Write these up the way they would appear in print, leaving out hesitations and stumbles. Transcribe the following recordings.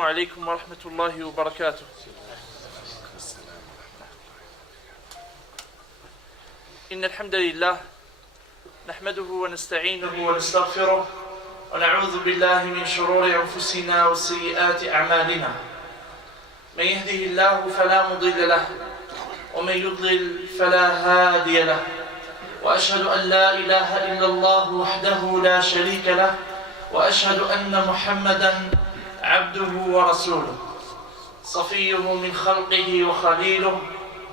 عليكم ورحمة الله وبركاته. إن الحمد لله نحمده ونستعينه ونستغفره ونعوذ بالله من شرور أنفسنا وسيئات أعمالنا. من يهده الله فلا مضل له ومن يضلل فلا هادي له، وأشهد أن لا إله إلا الله وحده لا شريك له، وأشهد أن محمدا عبده ورسوله صفيه من خلقه وخليله،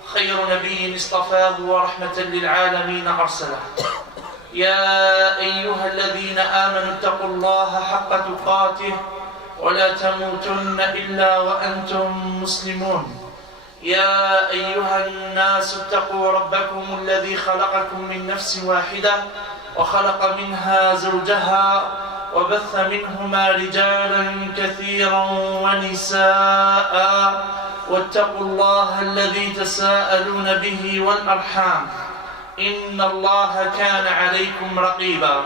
خير نبي اصطفاه ورحمة للعالمين أرسله. يا أيها الذين آمنوا اتقوا الله حق تقاته ولا تموتن إلا وأنتم مسلمون. يا أيها الناس اتقوا ربكم الذي خلقكم من نفس واحدة وخلق منها زوجها وبث منهما رجالا كثيرا ونساء، واتقوا الله الذي تساءلون به والأرحام إن الله كان عليكم رقيبا.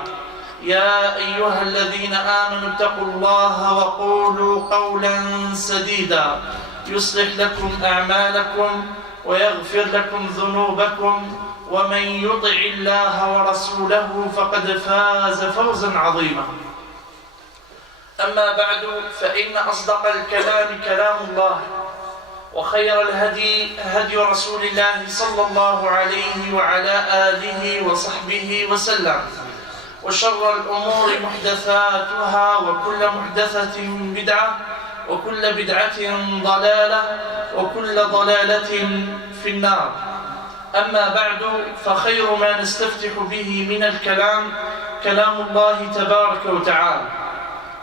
يا أيها الذين آمنوا اتقوا الله وقولوا قولا سديدا يصلح لكم أعمالكم ويغفر لكم ذنوبكم، ومن يطع الله ورسوله فقد فاز فوزا عظيما. أما بعد، فإن أصدق الكلام كلام الله، وخير الهدي هدي رسول الله صلى الله عليه وعلى آله وصحبه وسلم، وشر الأمور محدثاتها، وكل محدثة بدعة، وكل بدعة ضلالة، وكل ضلالة في النار. أما بعد، فخير ما نستفتح به من الكلام كلام الله تبارك وتعالى.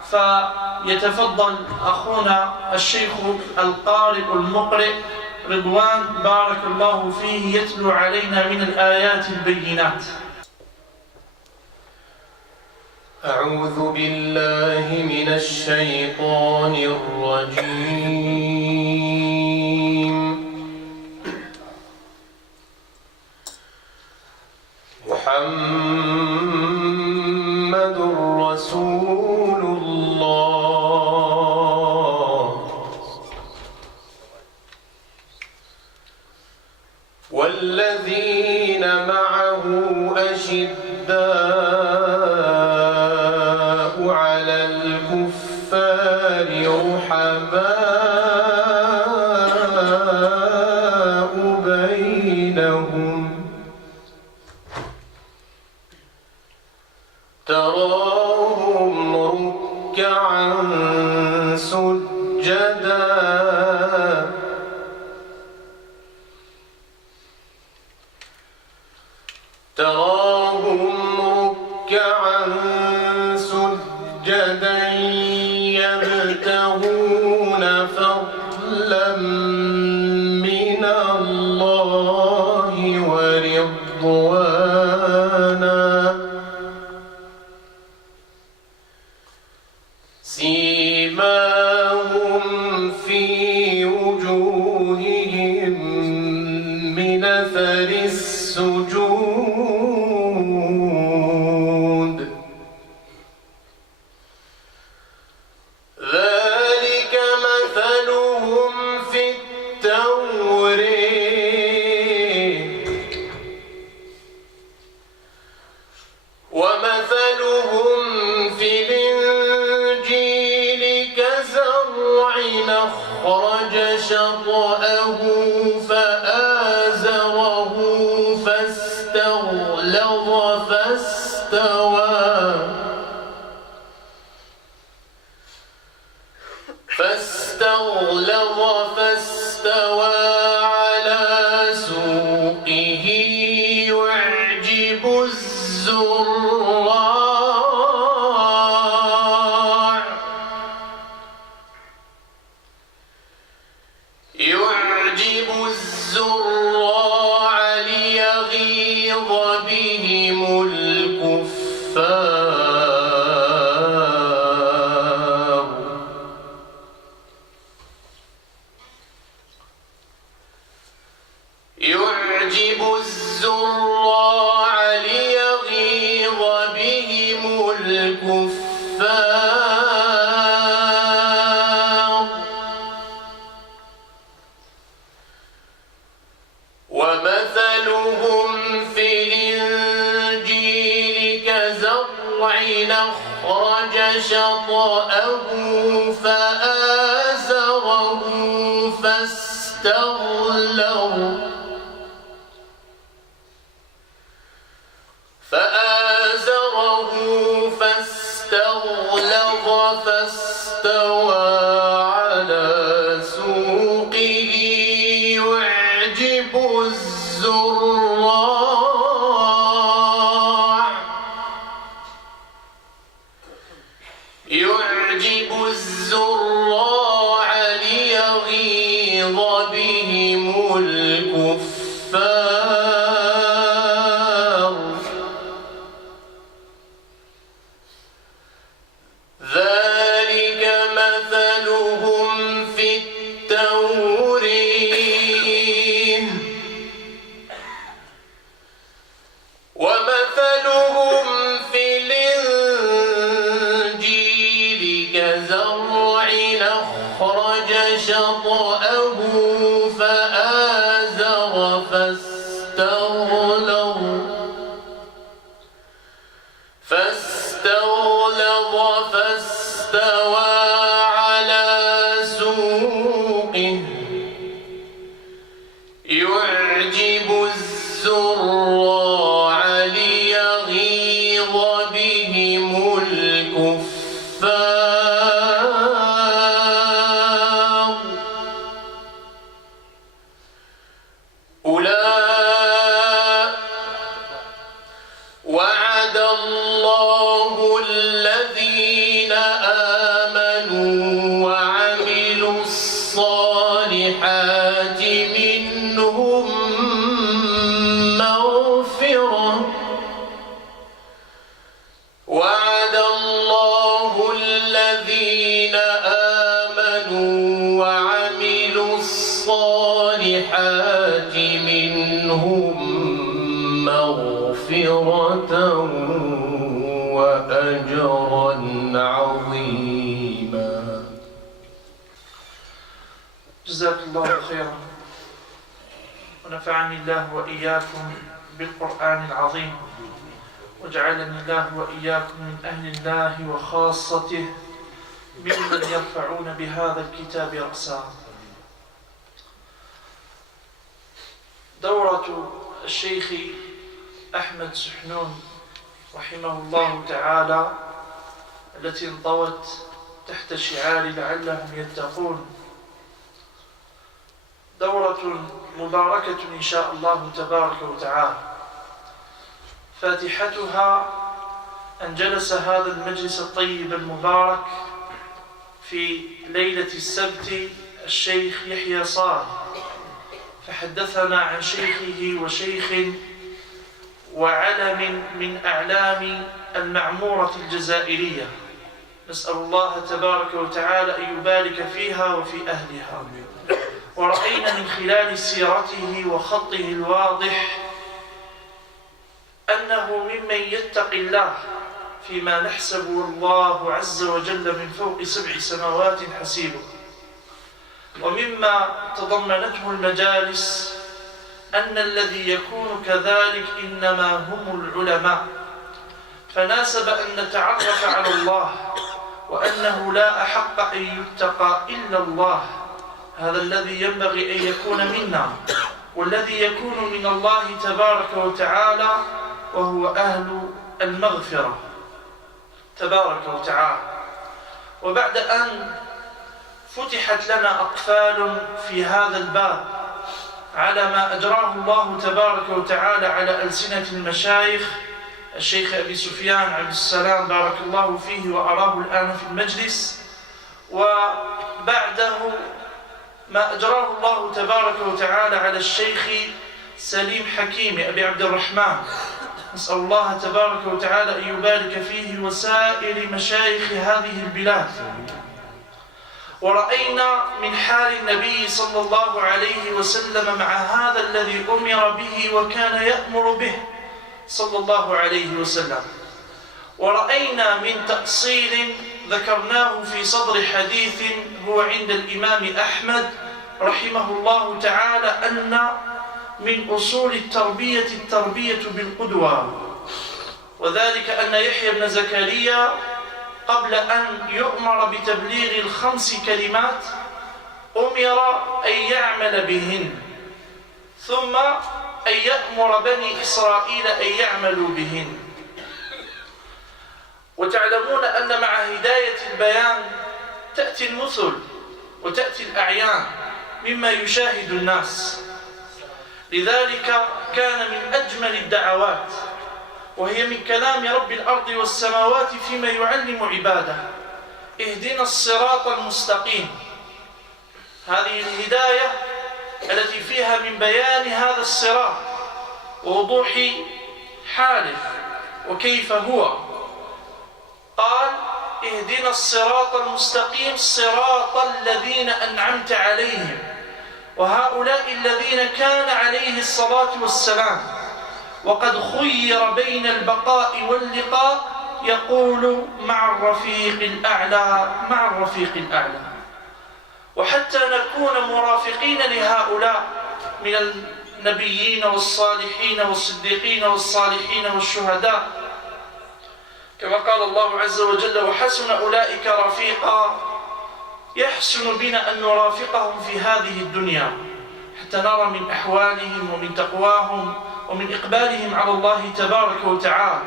فيتفضل أخونا الشيخ القارئ المقرئ رضوان بارك الله فيه يتلو علينا من الآيات البينات. أعوذ بالله من الشيطان الرجيم. محمد رسول الله والذين معه أشداء على الكفار رحماء بينهم، تراهم ركعا سجدا يبتغون فضلا من الله ورضوانا، سيماهم في وجوههم من أثر السجود، ذلك مثلهم في التوراة ومثلهم في الإنجيل كزرع أخرج شطأه فآزره فاستغلظ فاستوى على سوقه يعجب الزراع ليغيظ بهم الكفار، يعجب الزراع ليغيظ بهم الكفار شطأه فآزره فاستغلظ فاستوى على سوقه يعجب الزراع ليغيظ بهم الكفار ذلك مثلهم في التوريد ومثلهم في الإنجيل كزرع أخرج شطأه فآزر فاستغلظ فاستوى على سوقه يعجب الزراع ليغيظ بهم الكفار وعد الله الذين آمنوا وعملوا الصالحات منهم مغفرة وعد الله الذين آمنوا وعملوا الصالحات منهم مغفرة وأجرا عظيما. جزاك الله خيرا ونفعني الله وإياكم بالقرآن العظيم وجعلني الله وإياكم من أهل الله وخاصته ممن يرفعون بهذا الكتاب رأسا. دورة الشيخ أحمد سحنون رحمه الله تعالى التي انطوت تحت شعار لعلهم يتقون دورة مباركة إن شاء الله تبارك وتعالى، فاتحتها أن جلس هذا المجلس الطيب المبارك في ليلة السبت الشيخ يحيى صالح فحدثنا عن شيخه وشيخ وعلم من أعلام المعمورة الجزائرية، نسأل الله تبارك وتعالى أن يبارك فيها وفي أهلها. ورأينا من خلال سيرته وخطه الواضح أنه ممن يتقي الله فيما نحسب والله عز وجل من فوق 7 سماوات حسيبه. ومما تضمنته المجالس أن الذي يكون كذلك إنما هم العلماء، فناسب أن نتعرف على الله وأنه لا أحق أن يتقى إلا الله، هذا الذي ينبغي أن يكون منا والذي يكون من الله تبارك وتعالى وهو أهل المغفرة تبارك وتعالى. وبعد أن فتحت لنا أقفال في هذا الباب على ما أجراه الله تبارك وتعالى على ألسنة المشايخ الشيخ أبي سفيان عبد السلام بارك الله فيه وأراه الآن في المجلس، وبعده ما أجراه الله تبارك وتعالى على الشيخ سليم حكيم أبي عبد الرحمن، نسأل الله تبارك وتعالى أن يبارك فيه وسائر مشايخ هذه البلاد. ورأينا من حال النبي صلى الله عليه وسلم مع هذا الذي أمر به وكان يأمر به صلى الله عليه وسلم. ورأينا من تأصيل ذكرناه في صدر حديث هو عند الإمام أحمد رحمه الله تعالى أن من أصول التربية بالقدوة، وذلك أن يحيى بن زكريا قبل أن يؤمر بتبليغ ال5 كلمات أمر أن يعمل بهن، ثم أن يأمر بني إسرائيل أن يعملوا بهن. وتعلمون أن مع هداية البيان تأتي المثل وتأتي الأعيان مما يشاهد الناس. لذلك كان من أجمل الدعوات، وهي من كلام رب الأرض والسماوات فيما يعلم عباده: اهدنا الصراط المستقيم. هذه الهداية التي فيها من بيان هذا الصراط ووضوح حاله وكيف هو. قال: اهدنا الصراط المستقيم صراط الذين أنعمت عليهم. وهؤلاء الذين كان عليه الصلاة والسلام وقد خير بين البقاء واللقاء يقول: مع الرفيق الأعلى، مع الرفيق الأعلى. وحتى نكون مرافقين لهؤلاء من النبيين والصالحين والصديقين والصالحين والشهداء، كما قال الله عز وجل: وحسن أولئك رفيقا. يحسن بنا أن نرافقهم في هذه الدنيا حتى نرى من أحوالهم ومن تقواهم ومن إقبالهم على الله تبارك وتعالى.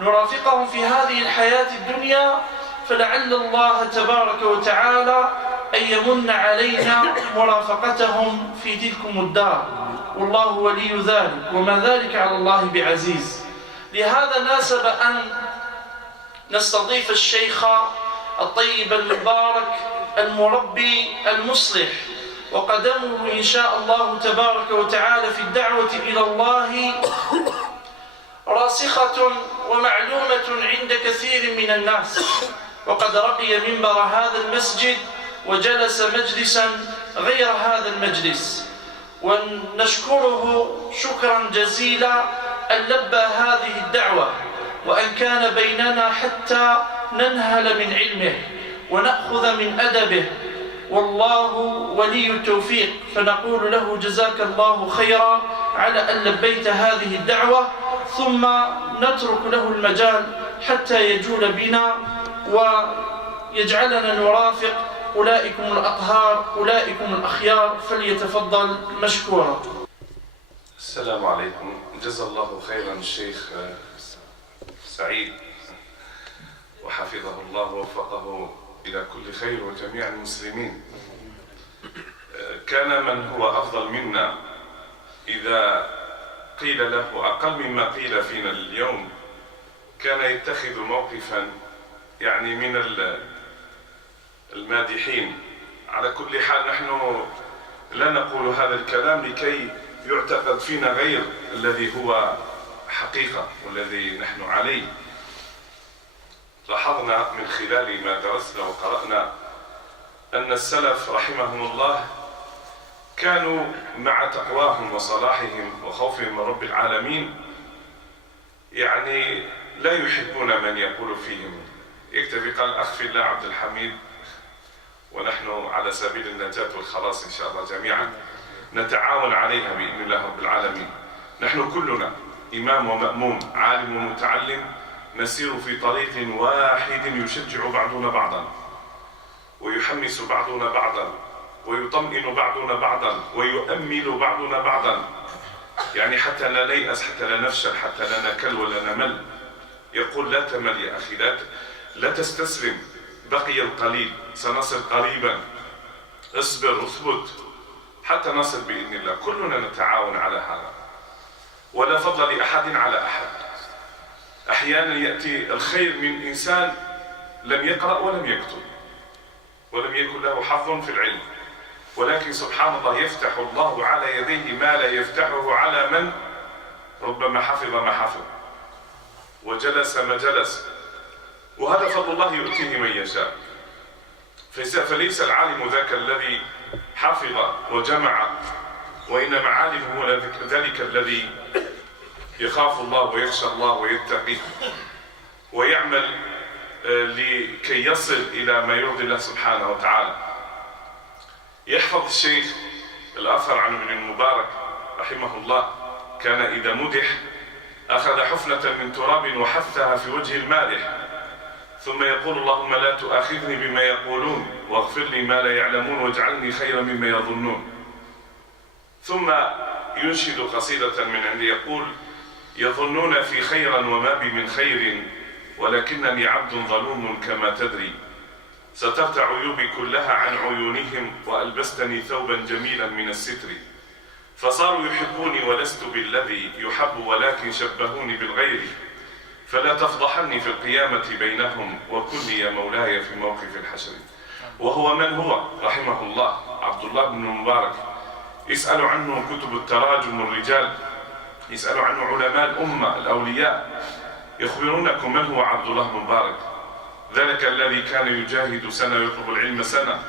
نرافقهم في هذه الحياة الدنيا فلعل الله تبارك وتعالى أن يمن علينا مرافقتهم في تلكم الدار، والله ولي ذلك، وما ذلك على الله بعزيز. لهذا ناسب أن نستضيف الشيخ الطيب المبارك المربي المصلح، وقدمه إن شاء الله تبارك وتعالى في الدعوة إلى الله راسخة ومعلومة عند كثير من الناس، وقد رقي منبر هذا المسجد وجلس مجلسا غير هذا المجلس، ونشكره شكرا جزيلا أن لبى هذه الدعوة، وأن كان بيننا حتى ننهل من علمه ونأخذ من أدبه، والله ولي التوفيق. فنقول له: جزاك الله خيرا على أن لبيت هذه الدعوة، ثم نترك له المجال حتى يجول بنا ويجعلنا نرافق أولئكم الأطهار، أولئكم الأخيار. فليتفضل مشكورا. السلام عليكم. جزا الله خيرا الشيخ سعيد وحفظه الله ووفقه إلى كل خير وجميع المسلمين. كان من هو أفضل منا إذا قيل له أقل مما قيل فينا اليوم كان يتخذ موقفا يعني من المادحين. على كل حال نحن لا نقول هذا الكلام لكي يعتقد فينا غير الذي هو حقيقة والذي نحن عليه. لاحظنا من خلال ما درسنا وقرأنا أن السلف رحمهم الله كانوا مع تقواهم وصلاحهم وخوفهم من رب العالمين يعني لا يحبون من يقول فيهم يكتفي. قال الأخ في الله عبد الحميد: ونحن على سبيل النجاة والخلاص إن شاء الله جميعا نتعاون عليها بإذن الله رب العالمين. نحن كلنا إمام ومأموم، عالم ومتعلم، نسير في طريق واحد يشجع بعضنا بعضا ويحمس بعضنا بعضا ويطمئن بعضنا بعضا ويؤمل بعضنا بعضا، يعني حتى لا نيأس، حتى لا نفشل، حتى لا نكل ولا نمل. يقول: لا تمل يا أخي، لا تستسلم، بقي القليل، سنصل قريبا، اصبر اثبت حتى نصل بإذن الله. كلنا نتعاون على هذا ولا فضل لأحد على أحد. أحيانا يأتي الخير من إنسان لم يقرأ ولم يكتب ولم يكن له حظ في العلم، ولكن سبحان الله يفتح الله على يديه ما لا يفتحه على من ربما حفظ ما حفظ وجلس ما جلس، وهذا فضل الله يؤتيه من يشاء. فليس العالم ذاك الذي حفظ وجمع، وإنما عالم هو ذلك الذي يخاف الله ويخشى الله ويتقي ويعمل لكي يصل إلى ما يرضي الله سبحانه وتعالى. يحفظ الشيخ الأثر عن ابن المبارك رحمه الله: كان إذا مدح أخذ حفنة من تراب وحثها في وجه المادح ثم يقول اللهم لا تؤاخذني بما يقولون واغفر لي ما لا يعلمون واجعلني خيرا مما يظنون. ثم ينشد قصيدة من عنده يقول: يظنون في خيرا وما بي من خير ولكنني عبد ظلوم كما تدري، سترت عيوبي كلها عن عيونهم وألبستني ثوبا جميلا من الستر، فصاروا يحبوني ولست بالذي يحب ولكن شبهوني بالغير، فلا تفضحني في القيامة بينهم وكن لي يا مولاي في موقف الحشر. وهو من هو رحمه الله؟ عبد الله بن المبارك. يسأل عنه كتب التراجم الرجال، يسأل عنه علماء الأمة الأولياء، يخبرونكم من هو عبد الله بن المبارك. ذلك الذي كان يجاهد سنة ويطلب العلم سنة،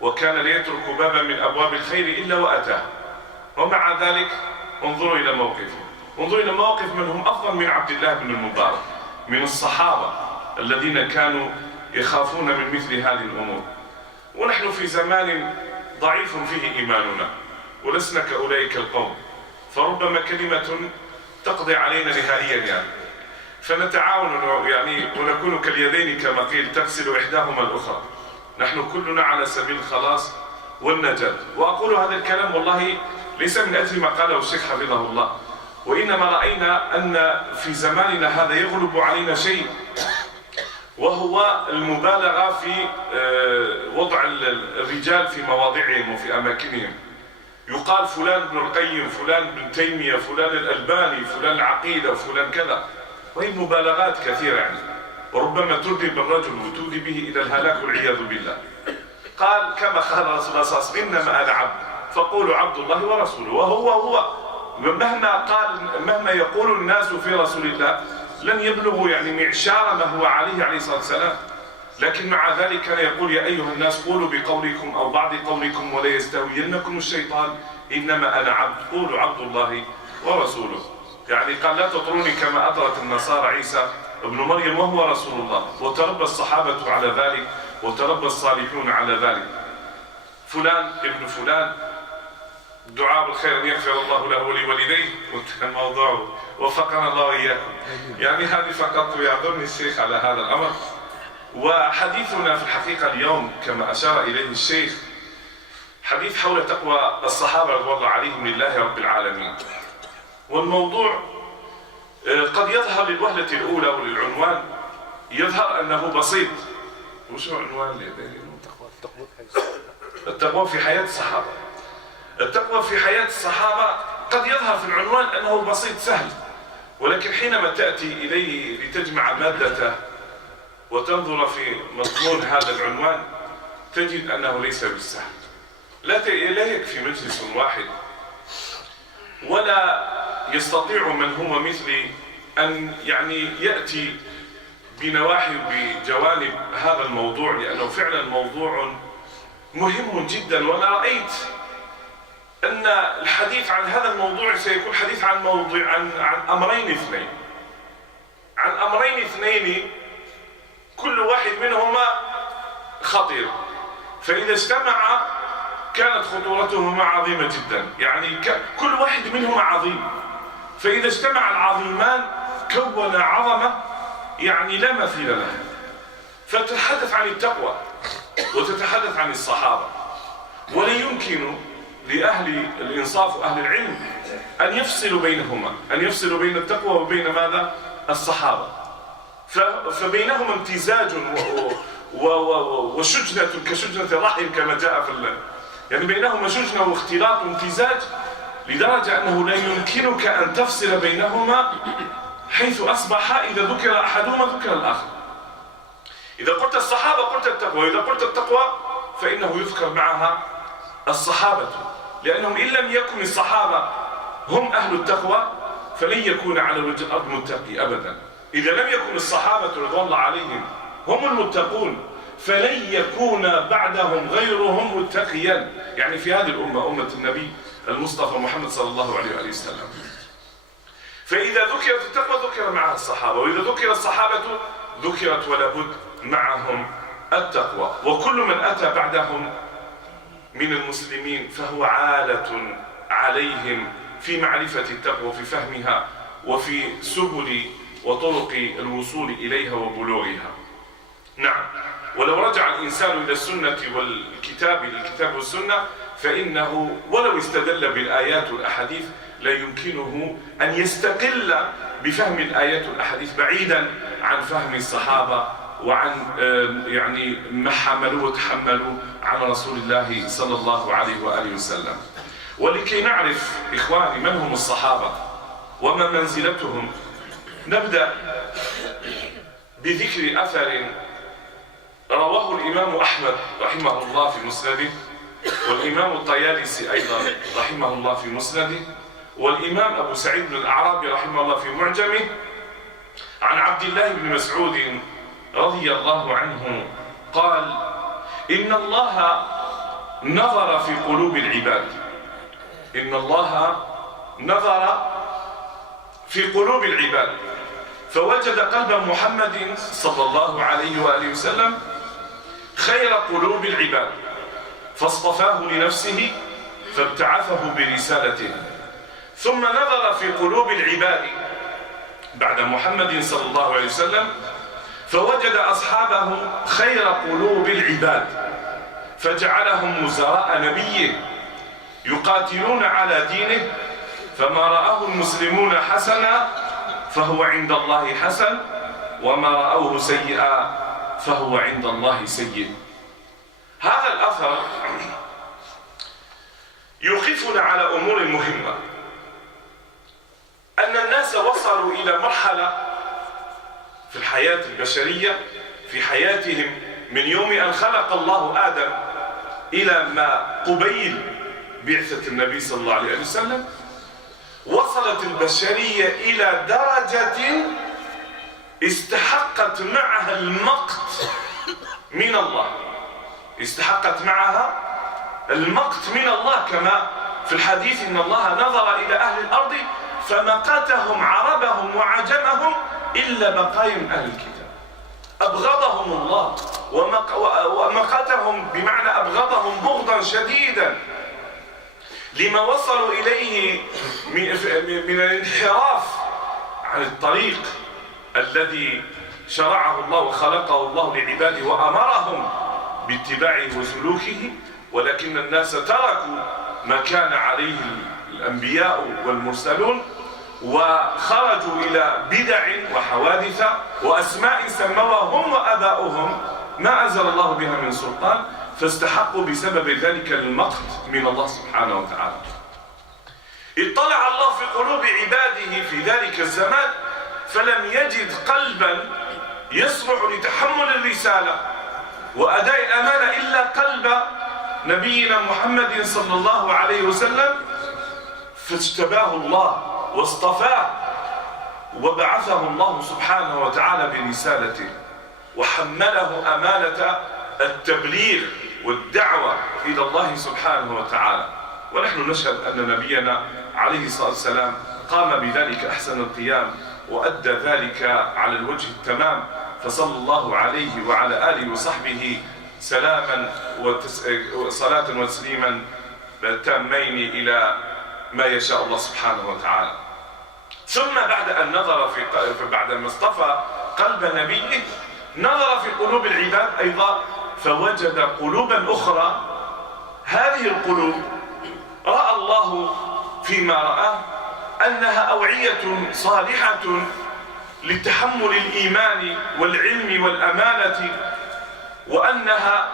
وكان لا يترك بابا من أبواب الخير إلا وأتاه، ومع ذلك انظروا إلى موقفه، انظروا إلى موقف من هم أفضل من عبد الله بن المبارك، من الصحابة الذين كانوا يخافون من مثل هذه الأمور. ونحن في زمان ضعيف فيه إيماننا ولسنا كأولئك القوم، فربما كلمة تقضي علينا نهائيا يعني. فنتعاون يعني ونكون كاليدين كما قيل تغسل إحداهما الأخرى. نحن كلنا على سبيل الخلاص والنجاة. وأقول هذا الكلام والله ليس من أجل ما قاله الشيخ حفظه الله، وإنما رأينا أن في زماننا هذا يغلب علينا شيء، وهو المبالغة في وضع الرجال في مواضعهم وفي أماكنهم. يقال فلان ابن القيم، فلان ابن تيمية، فلان الألباني، فلان العقيدة، فلان كذا، وهي مبالغات كثيرة يعني، وربما تردي بالرجل وتودي به إلى الهلاك والعياذ بالله. قال كما قال رسول الله صلى الله عليه وسلم: إنما أنا عبد فقولوا عبد الله ورسوله. وهو مهما يقول الناس في رسول الله لن يبلغوا يعني معشار ما هو عليه الصلاة والسلام، لكن مع ذلك كان يقول: يا أيها الناس قولوا بقولكم أو بعض قولكم ولا يستهوينكم الشيطان، إنما أنا عبد، قولوا عبد الله ورسوله. يعني قال: لا تطروني كما أطرت النصارى عيسى ابن مريم وهو رسول الله. وتربى الصحابة على ذلك وتربى الصالحون على ذلك. فلان ابن فلان، دعاء بالخير أن يغفر الله له ولوالديه، وانتهى الموضوع وفقنا الله وإياكم. يعني هذه فقط يعذرني الشيخ على هذا الأمر. وحديثنا في الحقيقة اليوم كما أشار إليه الشيخ حديث حول تقوى الصحابة رضوان الله عليهم لله رب العالمين. والموضوع قد يظهر للوهلة الأولى وللعنوان يظهر أنه بسيط. وش هو عنوان التقوى في حياة الصحابة؟ التقوى في حياة الصحابة قد يظهر في العنوان أنه بسيط سهل، ولكن حينما تأتي إليه لتجمع مادته وتنظر في مضمون هذا العنوان تجد أنه ليس بالسهل. لا يكفي مجلس واحد، ولا يستطيع من هو مثلي أن يعني يأتي بنواحي بجوانب هذا الموضوع، لأنه فعلا موضوع مهم جدا. وأنا رأيت أن الحديث عن هذا الموضوع سيكون حديث عن أمرين اثنين، عن أمرين اثنين كل واحد منهما خطير، فإذا اجتمع كانت خطورتهما عظيمة جدا. يعني كل واحد منهما عظيم، فإذا اجتمع العظيمان كون عظمة يعني لا مثيل لها. فتتحدث عن التقوى وتتحدث عن الصحابة، ولا يمكن لأهل الإنصاف وأهل العلم أن يفصلوا بينهما، أن يفصلوا بين التقوى وبين ماذا؟ الصحابة. فبينهما امتزاج وشجنة كشجنة الرحم كما جاء في يعني بينهما شجنة واختلاط وامتزاج، لدرجة أنه لا يمكنك أن تفصل بينهما، حيث أصبح إذا ذكر أحدهما ذكر الآخر. إذا قلت الصحابة قلت التقوى، إذا قلت التقوى فإنه يذكر معها الصحابة، لأنهم إن لم يكن الصحابة هم أهل التقوى فلن يكون على وجه الأرض متقي أبدا. إذا لم يكن الصحابة رضوان الله عليهم هم المتقون فلن يكون بعدهم غيرهم متقيا، يعني في هذه الأمة أمة النبي المصطفى محمد صلى الله عليه وآله وسلم. فإذا ذكرت التقوى ذكر معها الصحابة، وإذا ذكر الصحابة ذكرت ولا بد معهم التقوى. وكل من أتى بعدهم من المسلمين فهو عالة عليهم في معرفة التقوى وفي فهمها وفي سبل وطرق الوصول إليها وبلوغها. نعم، ولو رجع الإنسان إلى السنة للكتاب والسنة فإنه ولو استدل بالآيات والأحاديث لا يمكنه أن يستقل بفهم الآيات والأحاديث بعيدا عن فهم الصحابة وعن يعني ما حملوا وتحملوا عن رسول الله صلى الله عليه وآله وسلم. ولكي نعرف إخواني من هم الصحابة وما منزلتهم، نبدأ بذكر أثر رواه الإمام أحمد رحمه الله في مسنده، والإمام الطيالسي أيضا رحمه الله في مسنده، والإمام أبو سعيد بن الأعرابي رحمه الله في معجمه، عن عبد الله بن مسعود رضي الله عنه قال: إن الله نظر في قلوب العباد، إن الله نظر في قلوب العباد فوجد قلب محمد صلى الله عليه وآله وسلم خير قلوب العباد فاصطفاه لنفسه فابتعثه برسالته، ثم نظر في قلوب العباد بعد محمد صلى الله عليه وسلم فوجد أصحابه خير قلوب العباد فجعلهم وزراء نبيه يقاتلون على دينه، فما رآه المسلمون حسنا فهو عند الله حسن، وما رأوه سيئا فهو عند الله سيء. هذا الأثر يوقفنا على أمور مهمة، أن الناس وصلوا إلى مرحلة في الحياة البشرية في حياتهم من يوم أن خلق الله آدم إلى ما قبيل بعثة النبي صلى الله عليه وسلم، وصلت البشرية إلى درجة استحقت معها المقت من الله، استحقت معها المقت من الله، كما في الحديث إن الله نظر إلى أهل الأرض فمقتهم عربهم وعجمهم إلا بقايا من أهل الكتاب، أبغضهم الله ومقتهم بمعنى أبغضهم بغضا شديدا لما وصلوا إليه من الانحراف عن الطريق الذي شرعه الله وخلقه الله لعباده وأمرهم باتباعه وسلوكه، ولكن الناس تركوا ما كان عليه الأنبياء والمرسلون وخرجوا إلى بدع وحوادث وأسماء سموها هم وآباؤهم ما أنزل الله بها من سلطان، فاستحقوا بسبب ذلك المقت من الله سبحانه وتعالى. اطلع الله في قلوب عباده في ذلك الزمان فلم يجد قلبا يصلح لتحمل الرسالة وأداء الأمانة إلا قلب نبينا محمد صلى الله عليه وسلم، فاجتباه الله واصطفاه وبعثه الله سبحانه وتعالى برسالته وحمله أمانة التبليغ والدعوة إلى الله سبحانه وتعالى. ونحن نشهد أن نبينا عليه الصلاة والسلام قام بذلك أحسن القيام وأدى ذلك على الوجه التمام، فصلى الله عليه وعلى آله وصحبه سلاما وصلاة وتسليما تامين إلى ما يشاء الله سبحانه وتعالى. ثم بعد أن نظر بعد ما اصطفى قلب نبيه نظر في قلوب العباد أيضا فوجد قلوبا أخرى، هذه القلوب رأى الله فيما رآه أنها أوعية صالحة لتحمل الإيمان والعلم والأمانة، وأنها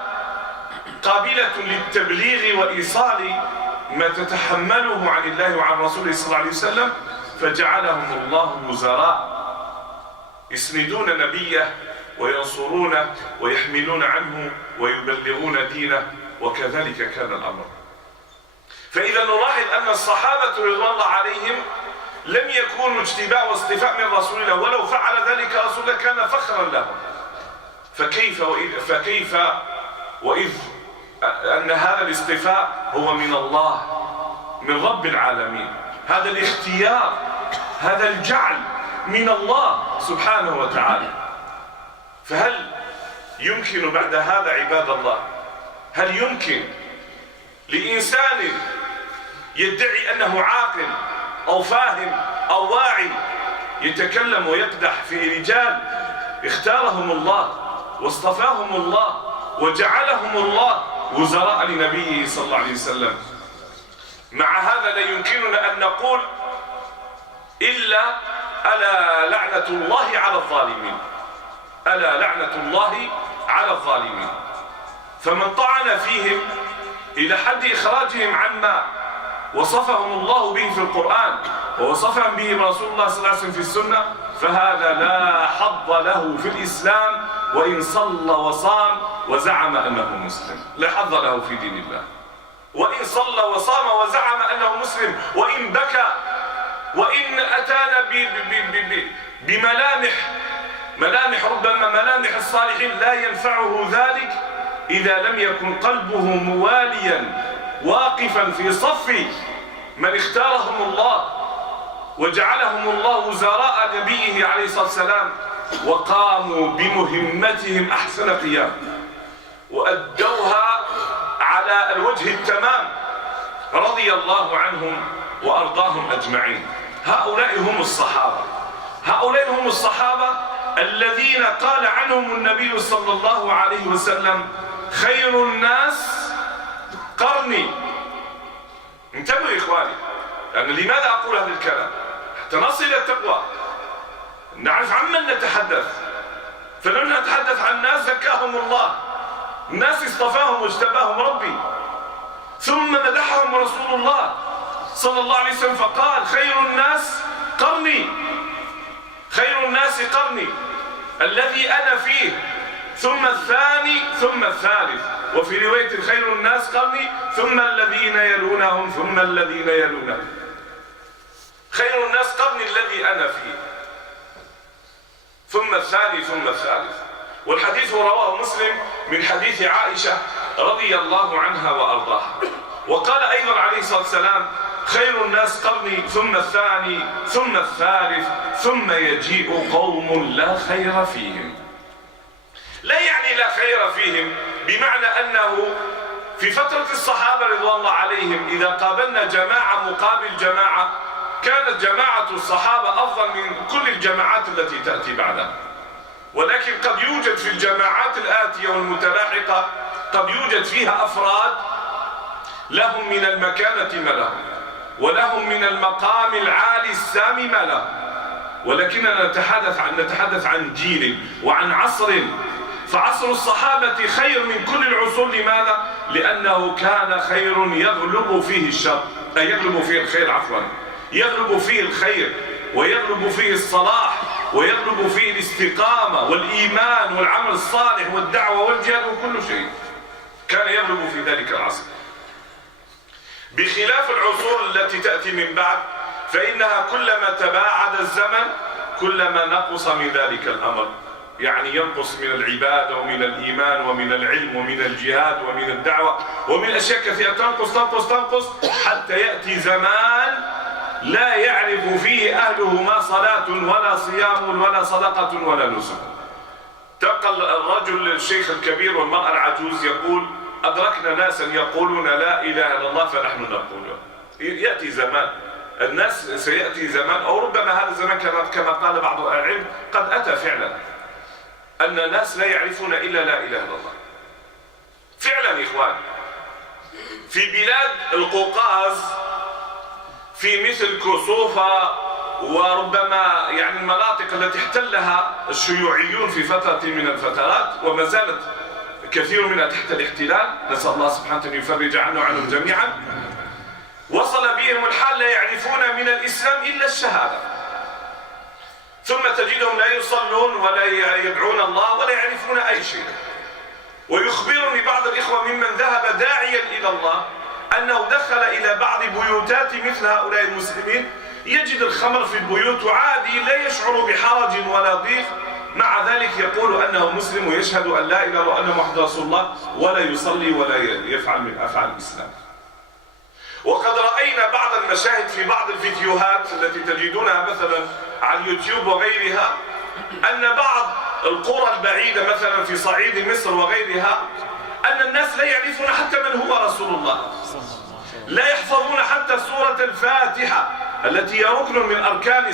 قابلة للتبليغ وإيصال ما تتحمله عن الله وعن رسوله صلى الله عليه وسلم، فجعلهم الله وزراء يسندون نبيه وينصرونه ويحملون عنه ويبلغون دينه، وكذلك كان الأمر. فإذا نلاحظ أن الصحابة رضوان الله عليهم لم يكونوا اجتباء واصطفاء من رسول الله، ولو فعل ذلك رسول الله كان فخرا لهم، فكيف وإذ أن هذا الاصطفاء هو من الله من رب العالمين، هذا الاختيار هذا الجعل من الله سبحانه وتعالى. فهل يمكن بعد هذا عباد الله، هل يمكن لإنسان يدعي أنه عاقل أو فاهم أو واعي يتكلم ويقدح في رجال اختارهم الله واصطفاهم الله وجعلهم الله وزراء لنبيه صلى الله عليه وسلم. مع هذا لا يمكننا أن نقول إلا ألا لعنة الله على الظالمين، ألا لعنة الله على الظالمين. فمن طعن فيهم إلى حد إخراجهم عما وصفهم الله به في القرآن ووصفهم به رسول الله صلى الله عليه وسلم في السنة فهذا لا حظ له في الإسلام، وإن صلى وصام وزعم أنه مسلم لا حظ له في دين الله. وإن صلى وصام وزعم أنه مسلم، وإن بكى، وإن أتانا بملامح ربما ملامح الصالحين، لا ينفعه ذلك إذا لم يكن قلبه مواليا واقفا في صف من اختارهم الله وجعلهم الله وزراء نبيه عليه الصلاة والسلام، وقاموا بمهمتهم أحسن قيام وأدوها على الوجه التمام رضي الله عنهم وأرضاهم أجمعين. هؤلاء هم الصحابة الذين قال عنهم النبي صلى الله عليه وسلم خير الناس قرني. انتبهوا يا إخواني، يعني لماذا أقول هذا الكلام؟ حتى نصل إلى التقوى، نعرف عمن نتحدث. فلما نتحدث عن الناس زكاهم الله، الناس اصطفاهم واجتباهم ربي، ثم مدحهم رسول الله صلى الله عليه وسلم فقال خير الناس قرني، خير الناس قرني الذي أنا فيه، ثم الثاني ثم الثالث، وفي رواية خير الناس قرني ثم الذين يلونهم ثم الذين يلونهم. خير الناس قرني الذي أنا فيه، ثم الثاني ثم الثالث. والحديث رواه مسلم من حديث عائشة رضي الله عنها وأرضاها. وقال أيضا عليه الصلاة والسلام خير الناس قرني ثم الثاني ثم الثالث ثم يجيء قوم لا خير فيهم. لا يعني لا خير فيهم بمعنى أنه في فترة الصحابة رضوان الله عليهم إذا قابلنا جماعة مقابل جماعة كانت جماعة الصحابة أفضل من كل الجماعات التي تأتي بعدها. ولكن قد يوجد في الجماعات الآتية والمتلاحقة قد يوجد فيها أفراد لهم من المكانة ما لهم، ولهم من المقام العالي السامي ما لهم، ولكننا نتحدث عن جيل وعن عصر، فعصر الصحابة خير من كل العصور. لماذا؟ لأنه كان خير يغلب فيه الشر، يغلب فيه الخير عفوا، يغلب فيه الخير ويغلب فيه الصلاح ويغلب فيه الاستقامة والإيمان والعمل الصالح والدعوة والجهاد وكل شيء كان يغلب في ذلك العصر، بخلاف العصور التي تأتي من بعد فإنها كلما تباعد الزمن كلما نقص من ذلك الأمر، يعني ينقص من العبادة ومن الإيمان ومن العلم ومن الجهاد ومن الدعوة ومن أشياء كثيرة تنقص حتى يأتي زمان لا يعرف فيه أهله ما صلاة ولا صيام ولا صدقة ولا نسك. تلقى الرجل الشيخ الكبير والمرأة العجوز يقول أدركنا ناسا يقولون لا إله إلا الله فنحن نقول. يأتي زمان، الناس سيأتي زمان أو ربما هذا الزمان كما قال بعض أهل العلم قد أتى فعلا أن الناس لا يعرفون إلا لا إله إلا الله فعلا. يا إخوان في بلاد القوقاز في مثل كوسوفا وربما يعني المناطق التي احتلها الشيوعيون في فترة من الفترات وما زالت كثير منها تحت الاحتلال، نسأل الله سبحانه أن يفرج عنه وعنهم جميعا، وصل بهم الحال لا يعرفون من الإسلام إلا الشهادة، ثم تجدهم لا يصلون ولا يدعون الله ولا يعرفون أي شيء. ويخبرني بعض الإخوة ممن ذهب داعيا إلى الله أنه دخل إلى بعض بيوتات مثل هؤلاء المسلمين يجد الخمر في البيوت وعادي لا يشعر بحرج ولا ضيق، مع ذلك يقول أنه مسلم ويشهد أن لا إله إلا الله وأن محمد رسول الله ولا يصلي ولا يفعل من أفعال الإسلام. وقد رأينا بعض المشاهد في بعض الفيديوهات التي تجدونها مثلا على اليوتيوب وغيرها أن بعض القرى البعيدة مثلا في صعيد مصر وغيرها أن الناس لا يعرفون حتى من هو رسول الله، لا يحفظون حتى سورة الفاتحة التي هي ركن من أركان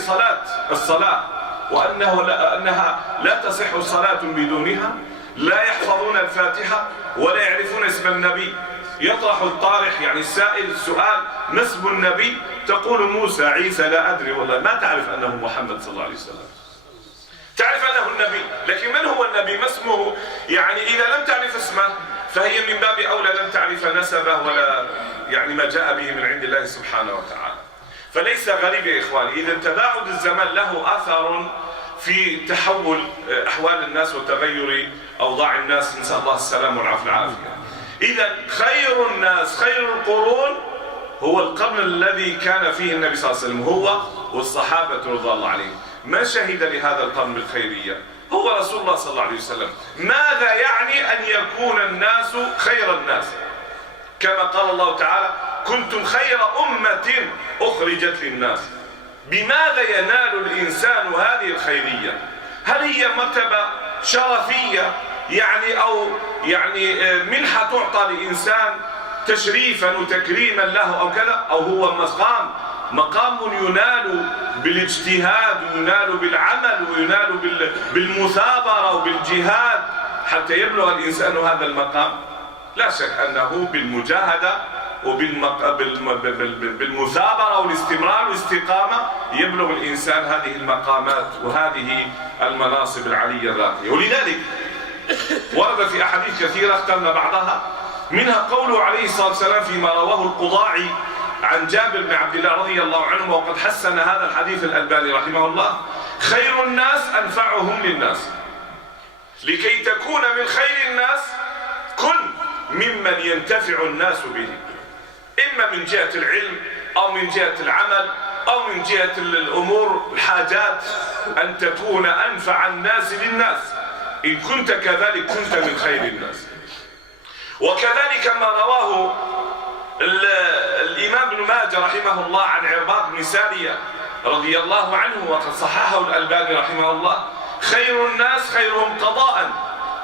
الصلاة وأنها لا تصح صلاة بدونها، لا يحفظون الفاتحة ولا يعرفون اسم النبي. يطرح الطارح يعني السائل السؤال: ما اسم النبي؟ تقول موسى، عيسى، لا أدري والله. ما تعرف أنه محمد صلى الله عليه وسلم، تعرف أنه النبي، لكن من هو النبي؟ ما اسمه؟ يعني إذا لم تعرف اسمه فهي من باب أولى لم تعرف نسبه ولا يعني ما جاء به من عند الله سبحانه وتعالى. فليس غريب يا إخواني، إذا تباعد الزمان له أثر في تحول أحوال الناس وتغير أوضاع الناس، نسأل الله السلام والعافية. إذا خير الناس، خير القرون هو القرن الذي كان فيه النبي صلى الله عليه وسلم، هو والصحابة رضي الله عليهم. ما شهد لهذا القرن بالخيرية؟ هو رسول الله صلى الله عليه وسلم. ماذا يعني أن يكون الناس خير الناس؟ كما قال الله تعالى: كنتم خير أمة أخرجت للناس. بماذا ينال الإنسان هذه الخيرية؟ هل هي مرتبة شرفية يعني أو يعني منحة تعطى لإنسان تشريفا وتكريما له أو كذا، أو هو مقام ينال بالاجتهاد وينال بالعمل وينال بالمثابرة وبالجهاد حتى يبلغ الإنسان هذا المقام؟ لا شك أنه بالمجاهدة وبالمثابرة والاستمرار والاستقامة يبلغ الإنسان هذه المقامات وهذه المناصب العلية الراقية. ولذلك ورد في أحاديث كثيرة اخترنا بعضها، منها قوله عليه الصلاة والسلام فيما رواه القضاعي عن جابر بن عبد الله رضي الله عنه، وقد حسن هذا الحديث الألباني رحمه الله: خير الناس أنفعهم للناس. لكي تكون من خير الناس كن ممن ينتفع الناس به، إما من جهة العلم أو من جهة العمل أو من جهة الأمور الحاجات، أن تكون أنفع الناس للناس. إن كنت كذلك كنت من خير الناس. وكذلك ما رواه الإمام ابن ماجه رحمه الله عن عرباض بن سارية رضي الله عنه، وقد صححه الألباني رحمه الله: خير الناس خيرهم قضاء.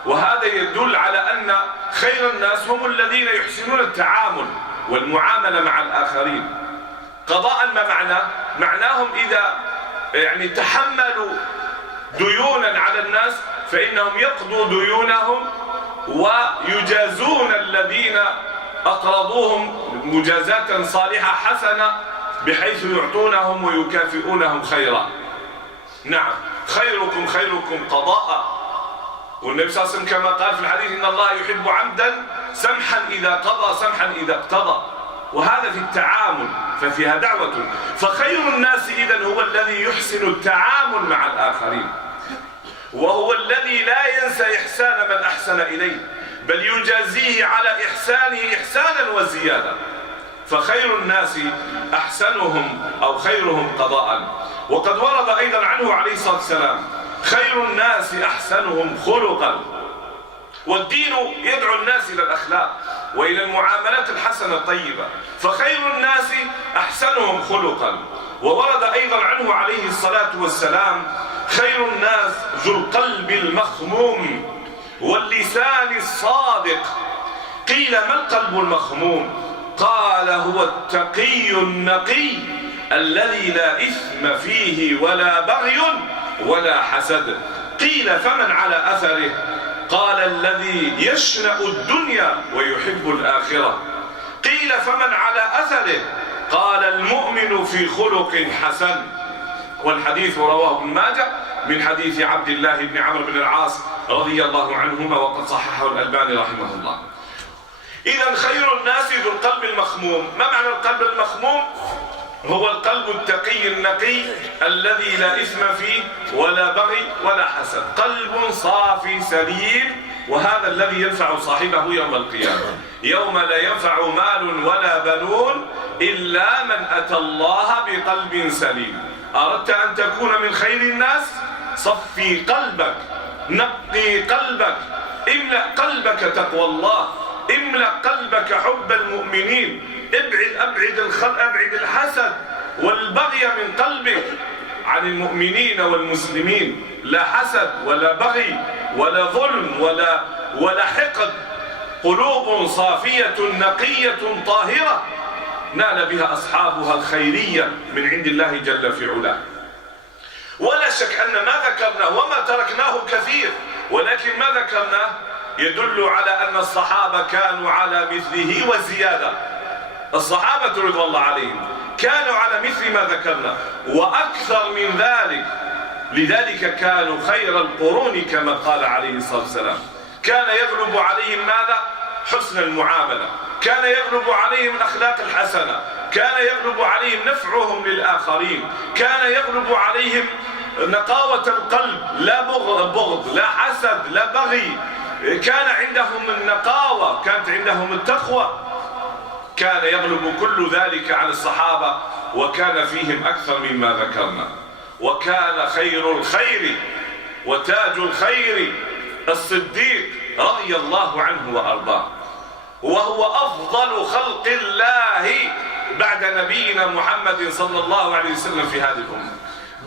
وهذا يدل على أن خير الناس هم الذين يحسنون التعامل والمعاملة مع الآخرين. قضاء ما معناه؟ معناهم إذا يعني تحملوا ديونا على الناس فإنهم يقضوا ديونهم ويجازون الذين أقرضوهم مجازاة صالحة حسنة بحيث يعطونهم ويكافئونهم خيرا. نعم، خيركم خيركم قضاء. والنبي صلى الله عليه وسلم كما قال في الحديث: إن الله يحب عبدا سمحا إذا قضى سمحا إذا اقتضى. وهذا في التعامل ففيها دعوة. فخير الناس إذن هو الذي يحسن التعامل مع الآخرين، وهو الذي لا ينسى إحسان من أحسن إليه، بل يجازيه على إحسانه إحسانا وزيادة. فخير الناس أحسنهم أو خيرهم قضاء. وقد ورد أيضا عنه عليه الصلاة والسلام: خير الناس أحسنهم خلقا. والدين يدعو الناس إلى الأخلاق وإلى المعاملات الحسنة الطيبة، فخير الناس أحسنهم خلقا. وورد أيضا عنه عليه الصلاة والسلام: خير الناس ذو القلب المخموم واللسان الصادق. قيل: ما القلب المخموم؟ قال: هو التقي النقي الذي لا إثم فيه ولا بغي ولا حسد. قيل: فمن على أثره؟ قال: الذي يشنأ الدنيا ويحب الآخرة. قيل: فمن على أثره؟ قال: المؤمن في خلق حسن. والحديث رواه ابن ماجه من حديث عبد الله بن عمرو بن العاص رضي الله عنهما، وقد صححه الألباني رحمه الله. إذن خير الناس ذو القلب المخموم. ما معنى القلب المخموم؟ هو القلب التقي النقي الذي لا إثم فيه ولا بغي ولا حسد، قلب صافي سليم. وهذا الذي ينفع صاحبه يوم القيامة، يوم لا ينفع مال ولا بنون إلا من أتى الله بقلب سليم. أردت أن تكون من خير الناس؟ صفي قلبك، نقي قلبك، املأ قلبك تقوى الله، املأ قلبك حب المؤمنين، أبعد الحسد والبغي من قلبك عن المؤمنين والمسلمين. لا حسد ولا بغي ولا ظلم ولا حقد. قلوب صافية نقية طاهرة نال بها أصحابها الخيرية من عند الله جل في علاه. ولا شك أن ما ذكرناه وما تركناه كثير ولكن ما ذكرناه يدل على أن الصحابة كانوا على مثله وزيادة. الصحابة رضي الله عليهم كانوا على مثل ما ذكرنا وأكثر من ذلك، لذلك كانوا خير القرون كما قال عليه الصلاة والسلام. كان يغلب عليهم ماذا؟ حسن المعاملة، كان يغلب عليهم الأخلاق الحسنة، كان يغلب عليهم نفعهم للآخرين، كان يغلب عليهم نقاوة القلب، لا بغض لا حسد لا بغي، كان عندهم النقاوة، كانت عندهم التقوى، كان يغلب كل ذلك على الصحابة، وكان فيهم أكثر مما ذكرنا. وكان خير الخير وتاج الخير الصديق رضي الله عنه وأرضاه، وهو أفضل خلق الله بعد نبينا محمد صلى الله عليه وسلم في هذه الأمة.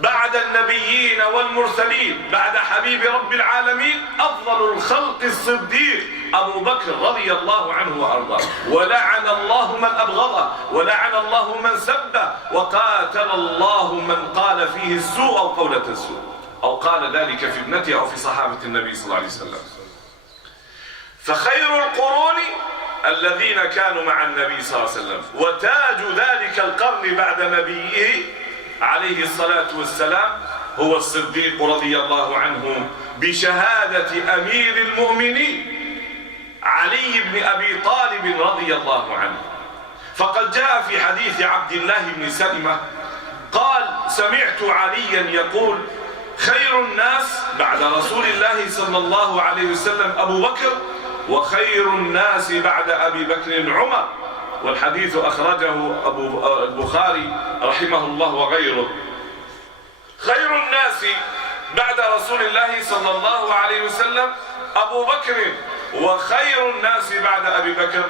بعد النبيين والمرسلين، بعد حبيب رب العالمين، أفضل الخلق الصديق أبو بكر رضي الله عنه وأرضاه. ولعن الله من أبغضه، ولعن الله من سبه، وقاتل الله من قال فيه السوء أو قولة السوء، أو قال ذلك في ابنته أو في صحابة النبي صلى الله عليه وسلم. فخير القرون الذين كانوا مع النبي صلى الله عليه وسلم، وتاج ذلك القرن بعد نبيه عليه الصلاة والسلام هو الصديق رضي الله عنه، بشهادة أمير المؤمنين علي بن أبي طالب رضي الله عنه. فقد جاء في حديث عبد الله بن سلمة قال: سمعت عليا يقول: خير الناس بعد رسول الله صلى الله عليه وسلم أبو بكر، وخير الناس بعد أبي بكر عمر. والحديث أخرجه البخاري رحمه الله وغيره. خير الناس بعد رسول الله صلى الله عليه وسلم أبو بكر، وخير الناس بعد أبي بكر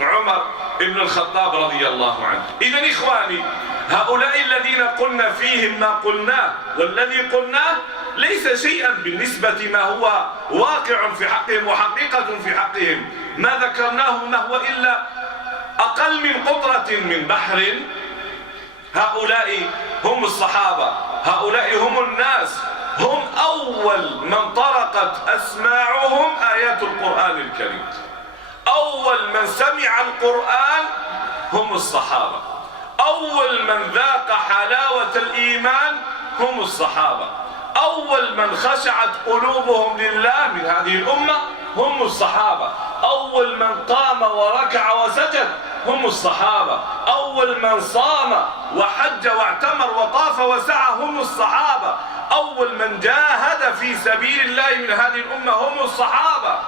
عمر بن الخطاب رضي الله عنه. إذن إخواني، هؤلاء الذين قلنا فيهم ما قلناه، والذي قلناه ليس شيئا بالنسبة ما هو واقع في حقهم وحقيقة في حقهم. ما ذكرناه ما هو إلا أقل من قطرة من بحر. هؤلاء هم الصحابة، هؤلاء هم الناس، هم أول من طرقت أسماعهم آيات القرآن الكريم. أول من سمع القرآن هم الصحابة، أول من ذاق حلاوة الإيمان هم الصحابة، أول من خشعت قلوبهم لله من هذه الأمة هم الصحابة، أول من قام وركع وسجد هم الصحابة، أول من صام وحج واعتمر وطاف وسعى هم الصحابة، أول من جاهد في سبيل الله من هذه الأمة هم الصحابة،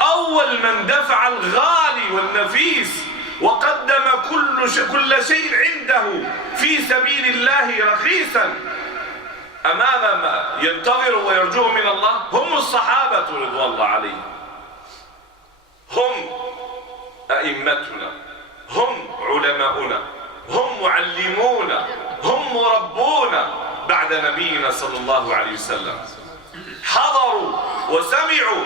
أول من دفع الغالي والنفيس وقدم كل شيء عنده في سبيل الله رخيصا أمام ما ينتظر ويرجوه من الله هم الصحابة رضوان الله عليهم. هم أئمتنا، هم علماؤنا، هم معلمونا، هم مربونا بعد نبينا صلى الله عليه وسلم. حضروا وسمعوا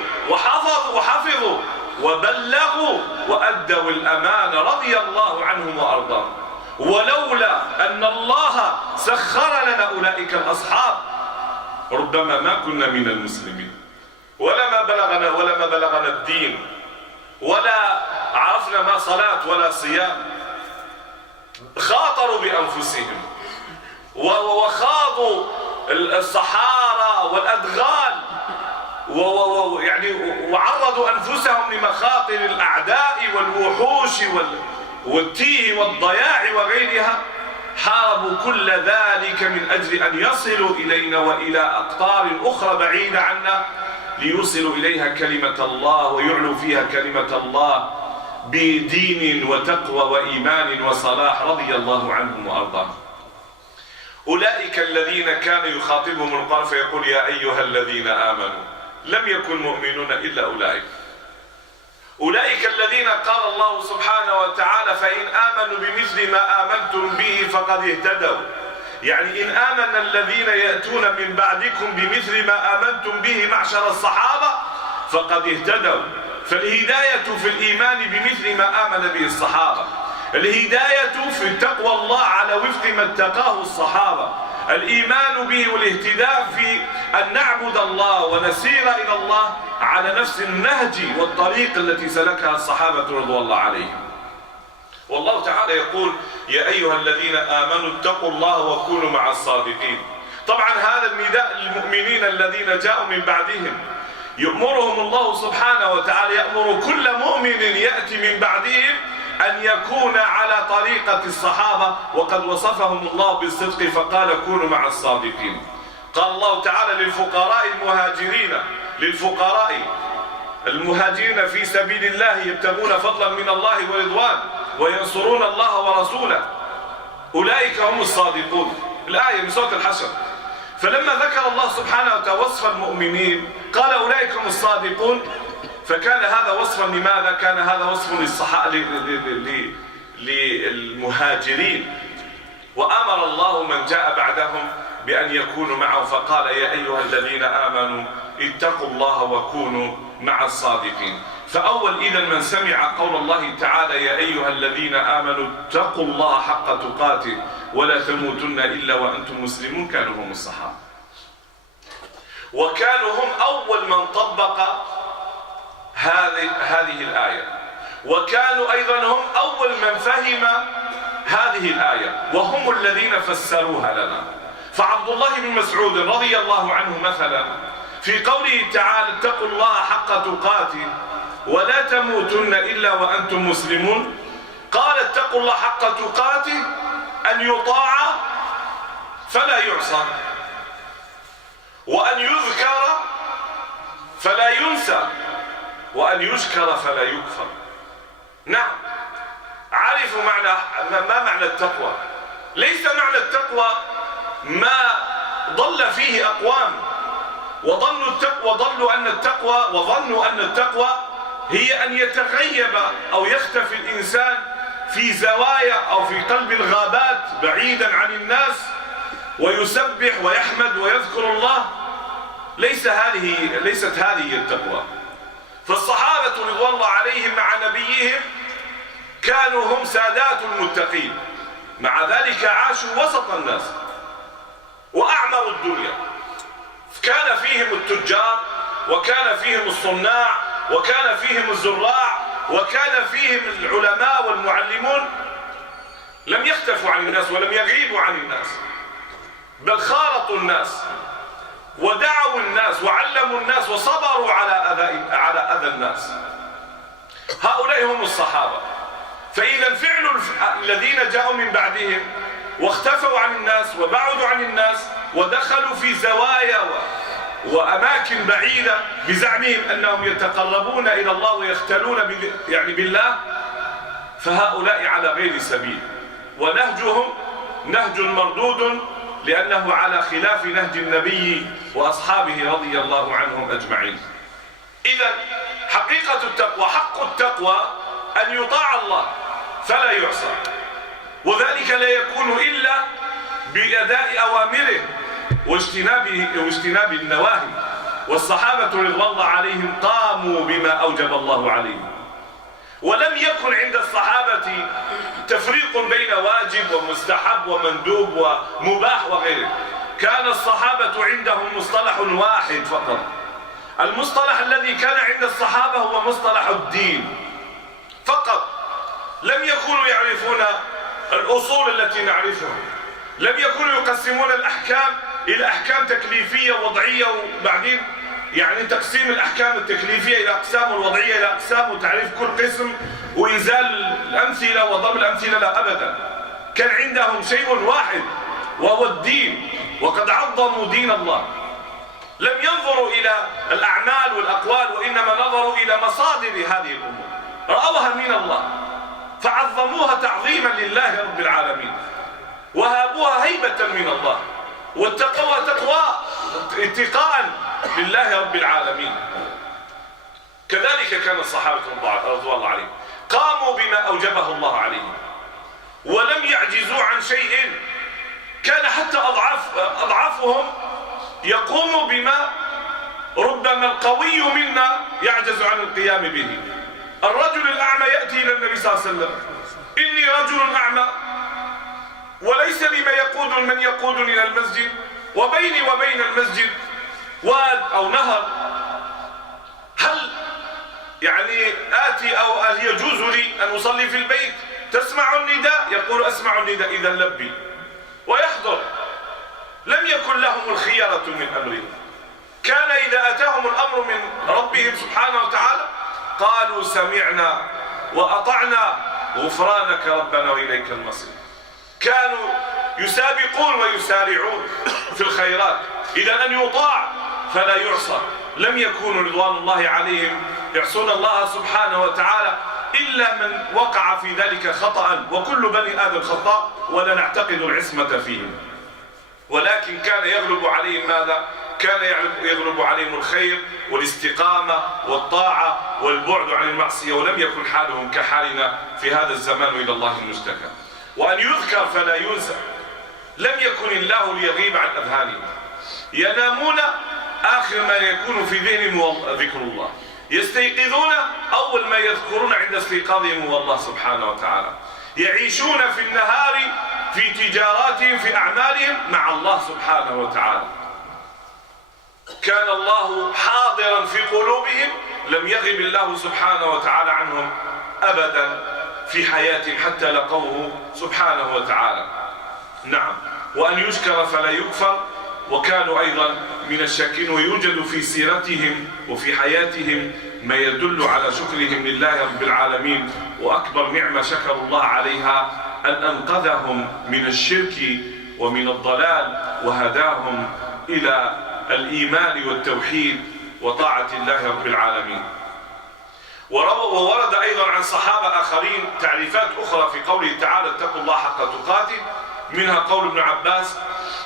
وحفظوا وبلغوا وأدوا الأمانة رضي الله عنهم وأرضاهم. ولولا أن الله سخر لنا أولئك الأصحاب ربما ما كنا من المسلمين، ولما بلغنا الدين، ولا عرفنا ما صلاة ولا صيام. خاطروا بأنفسهم وخاضوا الصحارى والأدغال وعرضوا أنفسهم لمخاطر الأعداء والوحوش والتيه والضياع وغيرها. حاربوا كل ذلك من أجل أن يصلوا إلينا وإلى أقطار أخرى بعيدة عنا، ليوصلوا إليها كلمة الله ويعلوا فيها كلمة الله بدين وتقوى وإيمان وصلاح رضي الله عنهم وأرضاهم. أولئك الذين كان يخاطبهم القرآن فيقول: يا أيها الذين آمنوا. لم يكن مؤمنون إلا أولئك الذين قال الله سبحانه وتعالى: فإن آمنوا بمثل ما آمنتم به فقد اهتدوا. يعني إن آمن الذين يأتون من بعدكم بمثل ما آمنتم به معشر الصحابة فقد اهتدوا. فالهداية في الإيمان بمثل ما آمن به الصحابة، الهداية في تقوى الله على وفق ما اتقاه الصحابة، الإيمان به والاهتداء في أن نعبد الله ونسير إلى الله على نفس النهج والطريق التي سلكها الصحابة رضوان الله عليهم. والله تعالى يقول: يا أيها الذين آمنوا اتقوا الله وكونوا مع الصادقين. طبعا هذا النداء للمؤمنين الذين جاءوا من بعدهم، يأمرهم الله سبحانه وتعالى، يأمر كل مؤمن يأتي من بعدهم أن يكون على طريقة الصحابة، وقد وصفهم الله بالصدق فقال: كونوا مع الصادقين. قال الله تعالى للفقراء المهاجرين في سبيل الله يبتغون فضلا من الله ورضوان وينصرون الله ورسوله أولئك هم الصادقون. الآية من سورة الحشر. فلما ذكر الله سبحانه وتعالى وصف المؤمنين قال: أولئك هم الصادقون. فكان هذا وصفا لماذا؟ كان هذا وصف للمهاجرين، وأمر الله من جاء بعدهم بأن يكونوا معه، فقال: يا أيها الذين آمنوا اتقوا الله وكونوا مع الصادقين. فأول إذا من سمع قول الله تعالى: يا أيها الذين آمنوا اتقوا الله حق تقاته ولا تموتن إلا وأنتم مسلمون، كانوا هم الصحابة، وكانوا هم أول من طبق هذه الآية، وكانوا أيضا هم أول من فهم هذه الآية، وهم الذين فسروها لنا. فعبد الله بن مسعود رضي الله عنه مثلا في قوله تعالى: اتقوا الله حق تقاته ولا تموتن إلا وأنتم مسلمون، قال: اتقوا الله حق تقاته أن يطاع فلا يعصى، وأن يذكر فلا ينسى، وأن يشكر فلا يكفر. نعم، عرفوا ما معنى التقوى. ليس معنى التقوى ما ضل فيه أقوام وظنوا أن التقوى هي أن يتغيب أو يختفي الإنسان في زوايا أو في قلب الغابات بعيدا عن الناس ويسبح ويحمد ويذكر الله. ليست هذه التقوى. فالصحابة رضوان الله عليهم مع نبيهم كانوا هم سادات المتقين، مع ذلك عاشوا وسط الناس وأعمروا الدنيا. كان فيهم التجار، وكان فيهم الصناع، وكان فيهم الزراع، وكان فيهم العلماء والمعلمون. لم يختفوا عن الناس ولم يغيبوا عن الناس، بل خالطوا الناس ودعوا الناس وعلموا الناس وصبروا على أذى الناس. هؤلاء هم الصحابة. فإذا فعل الذين جاءوا من بعدهم واختفوا عن الناس وبعدوا عن الناس ودخلوا في زوايا وأماكن بعيدة بزعمهم أنهم يتقربون إلى الله ويختلون بالله، فهؤلاء على غير سبيل، ونهجهم نهج مردود، لأنه على خلاف نهج النبي وأصحابه رضي الله عنهم أجمعين. إذن حقيقة التقوى، حق التقوى أن يطاع الله فلا يعصى، وذلك لا يكون إلا بأداء أوامره واجتناب النواهي. والصحابة رضوان الله عليهم قاموا بما أوجب الله عليهم، ولم يكن عند الصحابة تفريق بين واجب ومستحب ومندوب ومباح وغيره. كان الصحابة عندهم مصطلح واحد فقط. المصطلح الذي كان عند الصحابة هو مصطلح الدين فقط. لم يكونوا يعرفون الأصول التي نعرفها، لم يكونوا يقسمون الأحكام إلى أحكام تكليفية ووضعية، وبعدين تقسيم الأحكام التكليفية إلى أقسام، والوضعية إلى أقسام، وتعريف كل قسم وإنزال الأمثلة وضرب الأمثلة. لا أبدا، كان عندهم شيء واحد وهو الدين، وقد عظموا دين الله. لم ينظروا إلى الأعمال والأقوال، وإنما نظروا إلى مصادر هذه الأمور، رأوها من الله فعظموها تعظيما لله رب العالمين، وهابوها هيبة من الله، واتقوها تقوى اتقاء لله رب العالمين. كذلك كان الصحابة رضوان الله عليهم قاموا بما أوجبه الله عليهم، ولم يعجزوا عن شيء. كان حتى أضعافهم يقوم بما ربما القوي منا يعجز عن القيام به. الرجل الأعمى يأتي إلى النبي صلى الله عليه وسلم: إني رجل أعمى وليس لي من يقودني إلى المسجد، وبيني وبين المسجد واد أو نهر، هل يعني آتي أو هل يجوز لي أن أصلي في البيت؟ تسمع النداء؟ يقول أسمع النداء، إذا لبي ويحضر. لم يكن لهم الخيرة من أمرهم، كان إذا أتاهم الأمر من ربهم سبحانه وتعالى قالوا سمعنا وأطعنا غفرانك ربنا وإليك المصير. كانوا يسابقون ويسارعون في الخيرات، إذا أن يطاع فلا يعصى. لم يكونوا رضوان الله عليهم يعصون الله سبحانه وتعالى إلا من وقع في ذلك خطأ، وكل بني آدم خطاء ولا نعتقد العصمة فيهم، ولكن كان يغلب عليهم ماذا؟ كان يغلب عليهم الخير والاستقامة والطاعة والبعد عن المعصية، ولم يكن حالهم كحالنا في هذا الزمان إلى الله المشتكى. وأن يذكر فلا ينسى، لم يكن الله ليغيب عن أذهانهم. ينامون آخر ما يكون في ذهنهم ذكر الله، يستيقظون أول ما يذكرون عند استيقاظهم هو الله سبحانه وتعالى. يعيشون في النهار في تجاراتهم في أعمالهم مع الله سبحانه وتعالى. كان الله حاضرا في قلوبهم، لم يغب الله سبحانه وتعالى عنهم أبدا في حياتهم حتى لقوه سبحانه وتعالى. نعم، وأن يشكر فلا يكفر، وكانوا أيضا من الشاكرين، ويوجد في سيرتهم وفي حياتهم ما يدل على شكرهم لله رب العالمين. وأكبر نعمة شكروا الله عليها أن أنقذهم من الشرك ومن الضلال وهداهم إلى الإيمان والتوحيد وطاعة الله رب العالمين. وورد أيضا عن صحابة آخرين تعريفات أخرى في قوله تعالى اتقوا الله حق تقاته، منها قول ابن عباس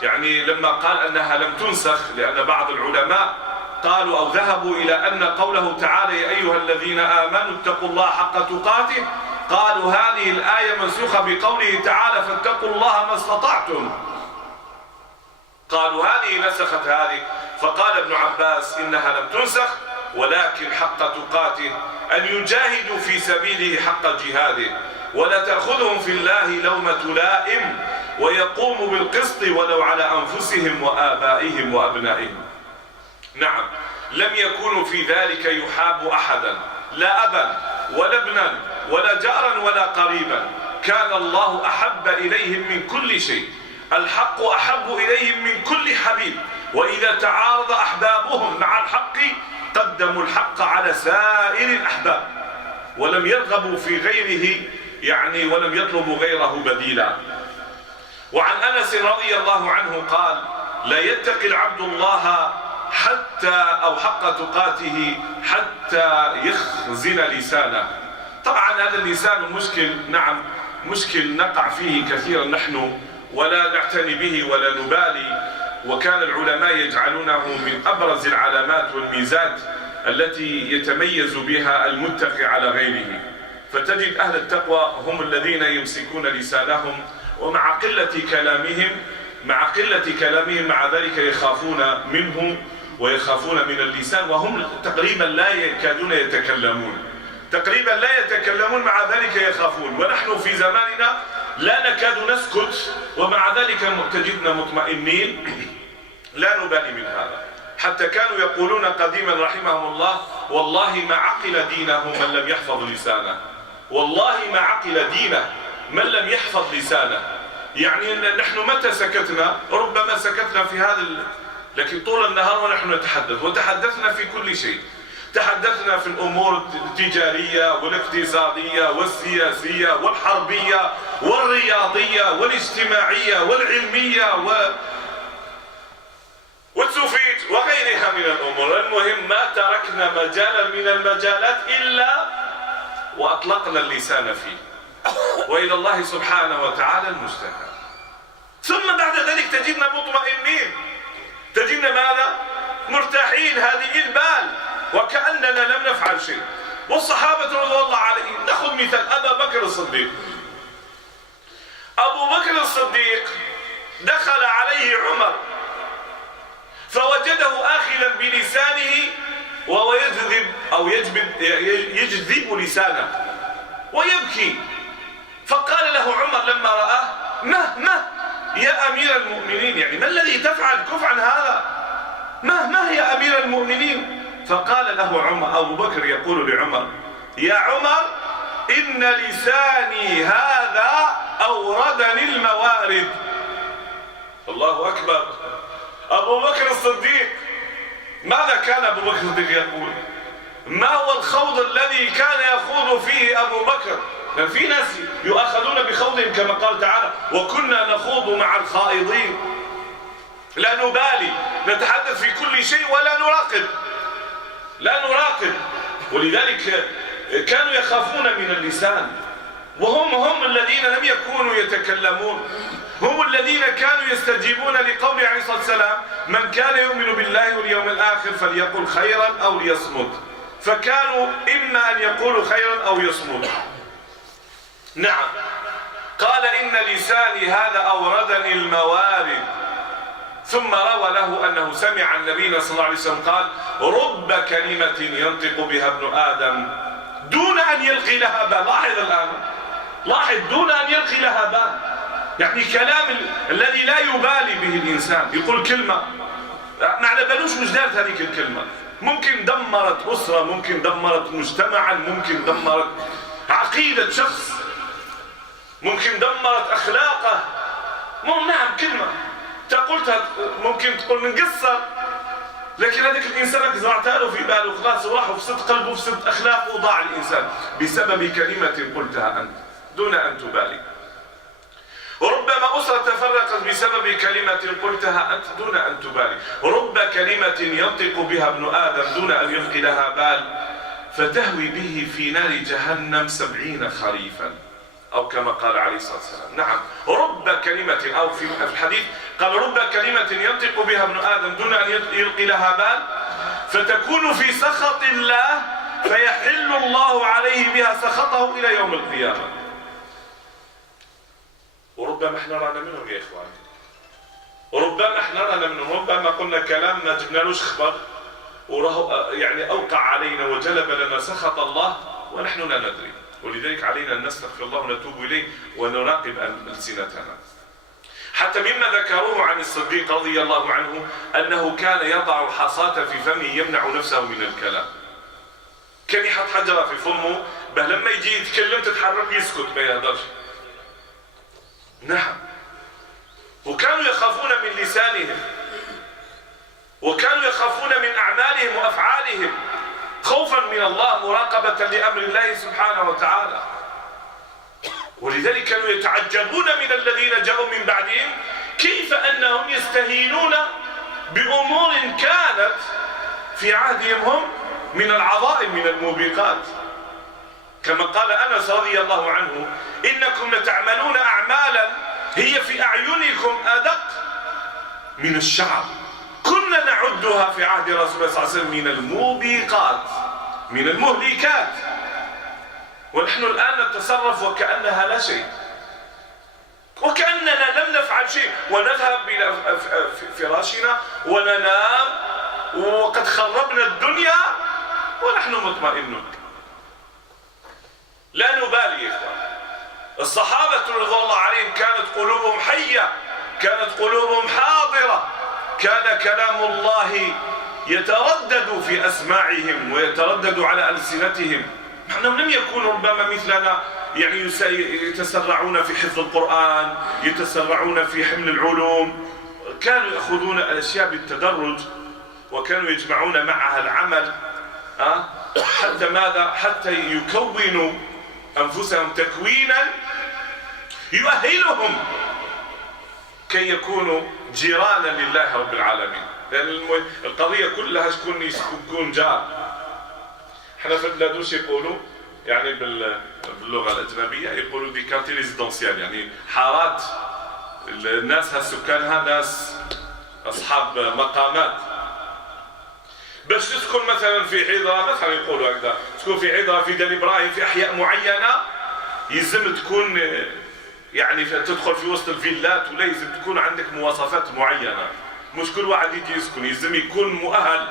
يعني لما قال أنها لم تنسخ، لأن بعض العلماء قالوا أو ذهبوا إلى أن قوله تعالى يا أيها الذين آمنوا اتقوا الله حق تقاته، قالوا هذه الآية منسوخة بقوله تعالى فاتقوا الله ما استطعتم، قالوا هذه نسخت هذه. فقال ابن عباس إنها لم تنسخ، ولكن حق تقاته أن يجاهدوا في سبيله حق جهاده، ولا تأخذهم في الله لومة لائم، ويقوموا بالقسط ولو على أنفسهم وآبائهم وأبنائهم. نعم، لم يكونوا في ذلك يحاب أحدا، لا أبا ولا ابنا ولا جارا ولا قريبا، كان الله أحب إليهم من كل شيء، الحق أحب إليهم من كل حبيب، وإذا تعارض أحبابهم مع الحق قدموا الحق على سائر الأحباب، ولم يرغبوا في غيره يعني ولم يطلبوا غيره بديلا. وعن أنس رضي الله عنه قال لا يتقي العبد الله حتى أو حق تقاته حتى يخزن لسانه. طبعا هذا اللسان مشكل، نعم مشكل نقع فيه كثيرا نحن ولا نعتني به ولا نبالي، وكان العلماء يجعلونه من أبرز العلامات والميزات التي يتميز بها المتقي على غيره. فتجد أهل التقوى هم الذين يمسكون لسانهم، ومع قلة كلامهم مع ذلك يخافون منه ويخافون من اللسان، وهم تقريبا لا يكادون يتكلمون، مع ذلك يخافون. ونحن في زماننا لا نكاد نسكت، ومع ذلك تجدنا مطمئنين لا نبالي من هذا. حتى كانوا يقولون قديما رحمهم الله والله ما عقل دينه من لم يحفظ لسانه، والله ما عقل دينه من لم يحفظ لسانه. يعني نحن متى سكتنا؟ ربما سكتنا في هذا لكن طول النهار ونحن نتحدث، وتحدثنا في كل شيء، تحدثنا في الأمور التجارية والاقتصادية والسياسية والحربية والرياضية والاجتماعية والعلمية والسوفيج وغيرها من الأمور. المهم ما تركنا مجالا من المجالات إلا وأطلقنا اللسان فيه، وإلى الله سبحانه وتعالى المشتكى. ثم بعد ذلك تجدنا مطمئنين، تجدنا ماذا؟ مرتاحين، هذه البال وكأننا لم نفعل شيء. والصحابة رضي الله عليهم، نأخذ مثال أبا بكر الصديق. أبو بكر الصديق دخل عليه عمر فوجده آخلا بلسانه وهو يجذب لسانه ويبكي، فقال له عمر لما رآه مه يا أمير المؤمنين، يعني ما الذي تفعل؟ كف عن هذا، مه يا أمير المؤمنين. فقال له عمر، أبو بكر يقول لعمر: يا عمر إن لساني هذا أوردني الموارد. الله أكبر. أبو بكر الصديق، ماذا كان أبو بكر الصديق يقول؟ ما هو الخوض الذي كان يخوض فيه أبو بكر؟ لأن في ناس يؤخذون بخوضهم كما قال تعالى: وكنا نخوض مع الخائضين. لا نبالي، نتحدث في كل شيء ولا نراقب، لا نراقب. ولذلك كانوا يخافون من اللسان، وهم الذين لم يكونوا يتكلمون، هم الذين كانوا يستجيبون لقول عليه الصلاة والسلام: من كان يؤمن بالله واليوم الآخر فليقل خيرا أو ليصمت. فكانوا إما أن يقولوا خيرا أو يصمت. نعم، قال: إن لساني هذا أوردني الموارد. ثم روى له أنه سمع النبي صلى الله عليه وسلم قال: رب كلمة ينطق بها ابن آدم دون أن يلقي لها بال. لاحظ الآن، لاحظ، دون أن يلقي لها بال، يعني كلام الذي لا يبالي به الإنسان. يقول كلمة ما على بالوش وش دارت هذيك الكلمة، ممكن دمرت أسرة، ممكن دمرت مجتمعا، ممكن دمرت عقيدة شخص، ممكن دمرت أخلاقه. نعم، كلمة قلتها ممكن تقول من قصة، لكن هذاك الإنسان زرعتها له في باله خلاص، وراح وفسد قلبه وفسد أخلاقه وضاع الإنسان بسبب كلمة قلتها أنت دون أن تبالي. وربما أسرة تفرقت بسبب كلمة قلتها أنت دون أن تبالي. رب كلمة ينطق بها ابن آدم دون أن يلقي لها بال فتهوي به في نار جهنم 70 خريفا، أو كما قال عليه الصلاة والسلام. نعم، رب كلمة، أو في الحديث قال: رب كلمة ينطق بها ابن آدم دون أن يلقي لها بال فتكون في سخط الله فيحل الله عليه بها سخطه إلى يوم القيامة. وربما احنا رانا منهم يا إخواني، وربما احنا رانا منهم، ربما قلنا كلام ما جبنالوش خبر وراه يعني أوقع علينا وجلب لنا سخط الله ونحن لا ندري. ولذلك علينا أن نستغفر الله ونتوب إليه ونراقب ألسنتنا. حتى مما ذكروه عن الصديق رضي الله عنه أنه كان يضع حصاة في فمه يمنع نفسه من الكلام. كان يحط حجرة في فمه به لما يجي يتكلم تتحرك يسكت ما يهدرش. نعم، وكانوا يخافون من لسانهم، وكانوا يخافون من أعمالهم وأفعالهم خوفا من الله، مراقبة لأمر الله سبحانه وتعالى. ولذلك كانوا يتعجبون من الذين جاءوا من بعدهم كيف أنهم يستهينون بأمور كانت في عهدهم هم من العظائم، من الموبقات. كما قال أنس رضي الله عنه: إنكم لتعملون أعمالا هي في أعينكم أدق من الشعر، كنا نعدها في عهد رسول الله صلى الله عليه وسلم من الموبقات، من المهلكات، ونحن الآن نتصرف وكأنها لا شيء، وكأننا لم نفعل شيء، ونذهب إلى فراشنا وننام وقد خربنا الدنيا ونحن مطمئنون لا نبالي. يا إخوان، الصحابة رضي الله عليهم كانت قلوبهم حية، كانت قلوبهم حاضرة، كان كلام الله يتردد في أسماعهم ويتردد على ألسنتهم. نحن لم يكونوا ربما مثلنا، يعني يتسرعون في حفظ القرآن، يتسرعون في حمل العلوم، كانوا يأخذون الأشياء بالتدرج، وكانوا يجمعون معها العمل حتى ماذا؟ حتى يكونوا أنفسهم تكوينا يؤهلهم كي يكونوا جيرانا لله رب العالمين. لأن القضية كلها تكون جار. احنا في البلاد وش يقولوا؟ يعني باللغة الأجنبية يقولوا دي كارتي ريزيدونسيال، يعني حارات الناس سكانها ناس أصحاب مقامات. باش تسكن مثلا في حيدرة، مثلا يقولوا هكذا، تكون في حيدرة في دار إبراهيم في أحياء معينة، يلزم تكون يعني تدخل في وسط الفيلات، ولا يلزم تكون عندك مواصفات معينة، مش كل واحد يجي يسكن، يلزم يكون مؤهل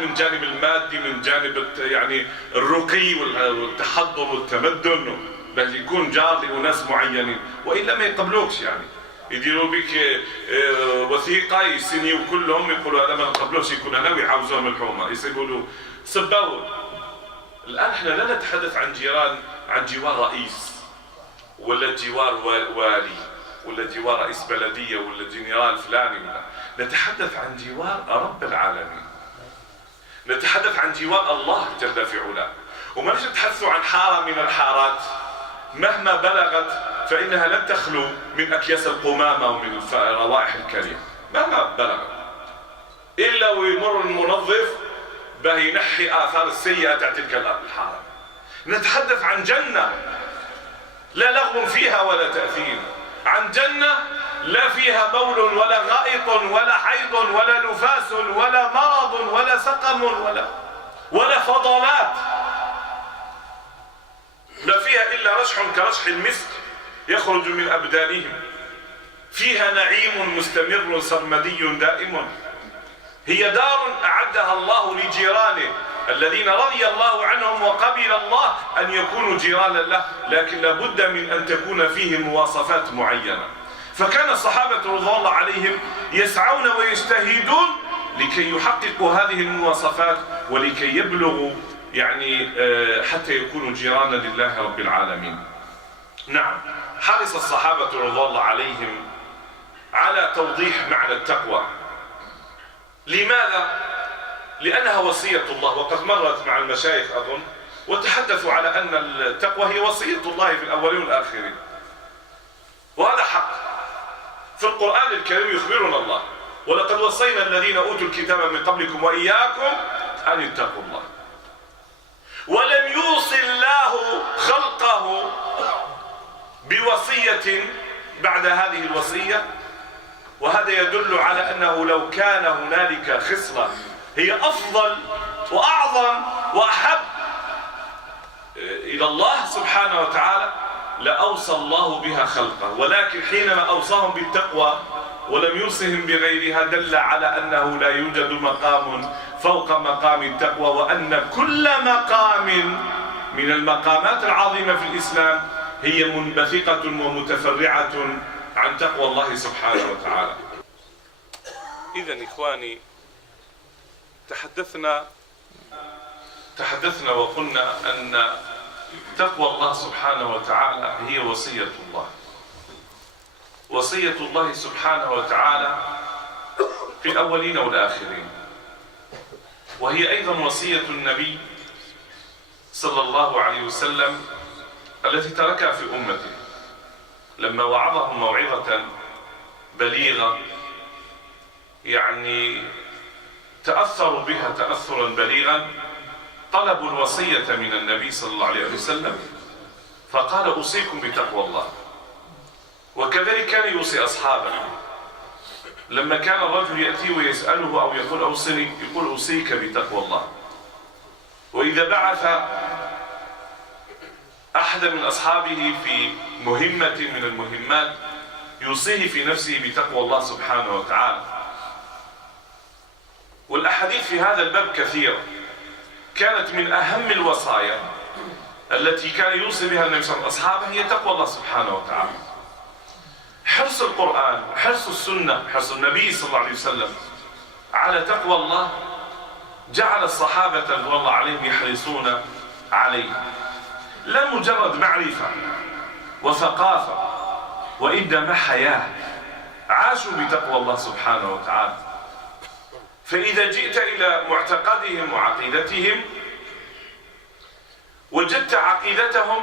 من جانب المادي، من جانب يعني الرقي والتحضر والتمدن. بل يكون جار لأناس معينين، وإلا ما يقبلوكش. يعني يديروا بك وثيقة يسنيوا كلهم يقولوا هذا ما نقبلوش يكون هنا ويحاوزوهم الحومة يصيبوا له صباور. الآن احنا لا نتحدث عن جيران، عن جوار رئيس ولا جوار والي ولا جوار رئيس بلدية ولا جنرال فلاني، ولا نتحدث عن جوار رب العالمين، نتحدث عن جوار الله جل في علاه. وما نتحدث عن حارة من الحارات مهما بلغت فإنها لن تخلو من أكياس القمامة ومن الروائح الكريهة مهما بلغت، إلا ويمر المنظف به ينحي آثار السيئة تاع تلك الحارة. نتحدث عن جنة لا لغو فيها ولا تأثيم، عن جنة لا فيها بول ولا غائط ولا حيض ولا نفاس ولا مرض ولا سقم ولا فضلات، لا فيها إلا رشح كرشح المسك يخرج من أبدانهم، فيها نعيم مستمر سرمدي دائم. هي دار أعدها الله لجيرانه الذين رضي الله عنهم وقبل الله أن يكونوا جيرانا له، لكن لابد من أن تكون فيه مواصفات معينة. فكان الصحابة رضوان الله عليهم يسعون ويجتهدون لكي يحققوا هذه المواصفات ولكي يبلغوا يعني حتى يكونوا جيرانا لله رب العالمين. نعم، حرص الصحابة رضوان الله عليهم على توضيح معنى التقوى. لماذا؟ لأنها وصية الله، وقد مرت مع المشايخ أظن وتحدثوا على أن التقوى هي وصية الله في الأولين والآخرين، وهذا حق. في القرآن الكريم يخبرنا الله ولقد وصينا الذين أوتوا الكتاب من قبلكم وإياكم أن اتقوا الله. ولم يوصي الله خلقه بوصية بعد هذه الوصية، وهذا يدل على أنه لو كان هنالك خصلة هي أفضل وأعظم وأحب إلى الله سبحانه وتعالى لأوصى الله بها خلقه، ولكن حينما أوصاهم بالتقوى ولم يوصهم بغيرها دل على أنه لا يوجد مقام فوق مقام التقوى، وأن كل مقام من المقامات العظيمة في الإسلام هي منبثقة ومتفرعة عن تقوى الله سبحانه وتعالى. إذن إخواني، تحدثنا وقلنا أن تقوى الله سبحانه وتعالى هي وصية الله، وصية الله سبحانه وتعالى في الأولين والآخرين، وهي أيضا وصية النبي صلى الله عليه وسلم التي تركها في أمته لما وعظهم موعظة بليغة، يعني تأثروا بها تأثرا بليغا، طلبوا الوصية من النبي صلى الله عليه وسلم فقال أوصيكم بتقوى الله. وكذلك كان يوصي أصحابه، لما كان الرجل يأتي ويسأله أو يقول أوصني يقول أوصيك بتقوى الله. وإذا بعث أحد من أصحابه في مهمة من المهمات يوصيه في نفسه بتقوى الله سبحانه وتعالى. والأحاديث في هذا الباب كثيرة، كانت من أهم الوصايا التي كان يوصي بها النبي صلى الله عليه وسلم أصحابه هي تقوى الله سبحانه وتعالى. حرص القرآن، حرص السنة، حرص النبي صلى الله عليه وسلم على تقوى الله جعل الصحابة رضي الله عليهم يحرصون عليه، لا مجرد معرفة وثقافة وإنما حياة، عاشوا بتقوى الله سبحانه وتعالى. فإذا جئت إلى معتقدهم وعقيدتهم وجدت عقيدتهم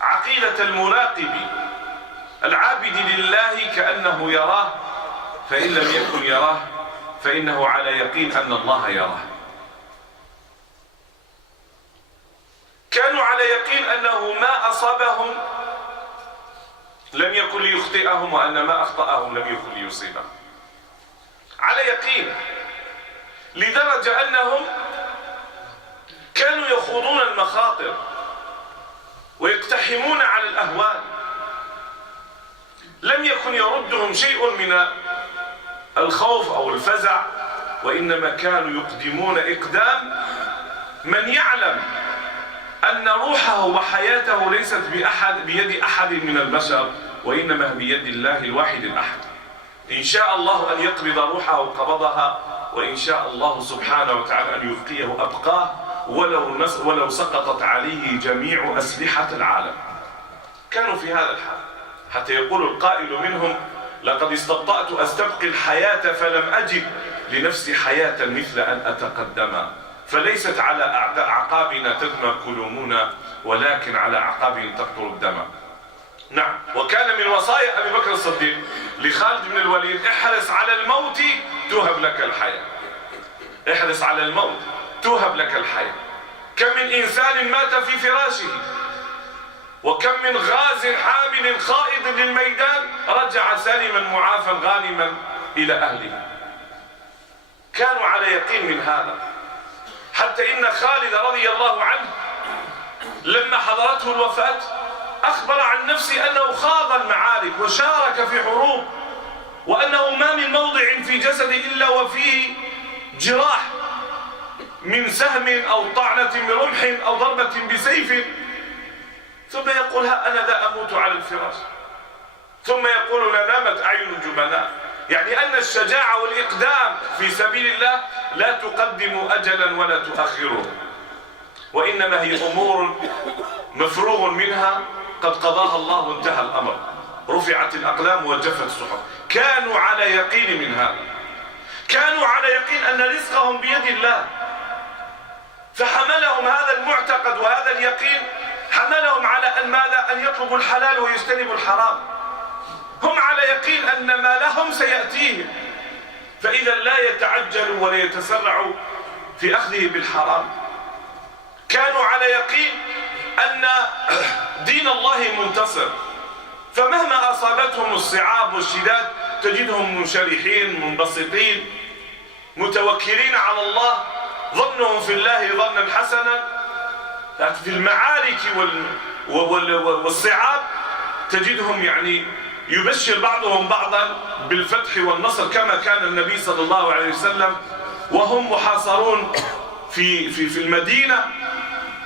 عقيدة المراقب العابد لله كأنه يراه، فإن لم يكن يراه فإنه على يقين أن الله يراه. كانوا على يقين أنه ما أصابهم لم يكن ليخطئهم، وأن ما أخطأهم لم يكن ليصيبهم، على يقين، لدرجة أنهم كانوا يخوضون المخاطر ويقتحمون على الأهوال، لم يكن يردهم شيء من الخوف أو الفزع، وإنما كانوا يقدمون إقدام من يعلم أن روحه وحياته ليست بيد أحد من البشر، وإنما بيد الله الواحد الأحد. إن شاء الله أن يقبض روحه قبضها، وإن شاء الله سبحانه وتعالى أن يبقيه أبقاه، ولو سقطت عليه جميع أسلحة العالم. كانوا في هذا الحال، حتى يقول القائل منهم: لقد استبطأت أستبقي الحياة فلم أجد لنفسي حياة مثل أن أتقدم، فليست على أعقابنا تدمى كلومنا، ولكن على أعقاب تقطر الدم. نعم، وكان من وصايا أبي بكر الصديق لخالد بن الوليد: احرص على الموت توهب لك الحياة. احرص على الموت توهب لك الحياة. كم من إنسان مات في فراشه، وكم من غاز حامل خائض للميدان رجع سالما معافى غانما إلى أهله. كانوا على يقين من هذا، حتى إن خالد رضي الله عنه لما حضرته الوفاة أخبر عن نفسه أنه خاض المعارك وشارك في حروب، وأنه ما من موضع في جسده إلا وفيه جراح من سهم أو طعنة برمح أو ضربة بسيف، ثم يقول: ها أنا ذا أموت على الفراش. ثم يقول: نامت أعين الجبناء. يعني أن الشجاعة والإقدام في سبيل الله لا تقدم أجلا ولا تؤخره، وإنما هي أمور مفروغ منها، قد قضاها الله وانتهى الأمر، رفعت الأقلام وجفت الصحف. كانوا على يقين من هذا، كانوا على يقين أن رزقهم بيد الله، فحملهم هذا المعتقد وهذا اليقين، حملهم على أن ماذا؟ أن يطلبوا الحلال ويجتنبوا الحرام. هم على يقين أن ما لهم سيأتيهم، فإذا لا يتعجلوا ولا يتسرعوا في أخذه بالحرام. كانوا على يقين أن دين الله منتصر، فمهما أصابتهم الصعاب والشداد تجدهم منشرحين منبسطين متوكلين على الله، ظنهم في الله ظنا حسنا. في المعارك والصعاب تجدهم يعني يبشر بعضهم بعضا بالفتح والنصر، كما كان النبي صلى الله عليه وسلم وهم محاصرون في المدينة،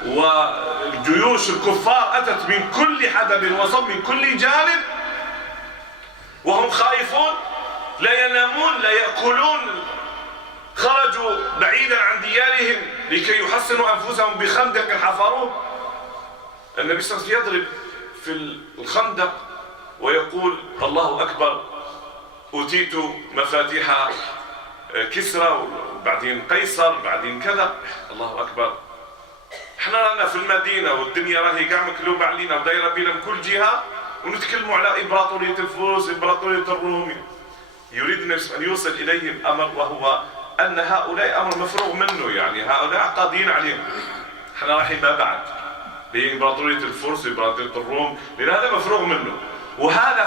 والجيوش الكفار أتت من كل حدب وصب من كل جانب، وهم خائفون لا ينامون لا يأكلون، خرجوا بعيدا عن ديارهم لكي يحصنوا أنفسهم بخندق حفروه. النبي صلى الله عليه وسلم يضرب في الخندق ويقول: الله أكبر، أوتيت مفاتيح كسرى وبعدين قيصر بعدين كذا، الله أكبر. احنا رانا في المدينة والدنيا راهي قاع مكلوبة علينا ودايرة بينا من كل جهة، ونتكلموا على إمبراطورية الفرس إمبراطورية الروم. يريد النبي أن يوصل إليهم أمر، وهو أن هؤلاء أمر مفروغ منه، يعني هؤلاء قاضيين عليهم، احنا رايحين ما بعد بإمبراطورية الفرس إمبراطورية الروم، لأن هذا مفروغ منه. وهذا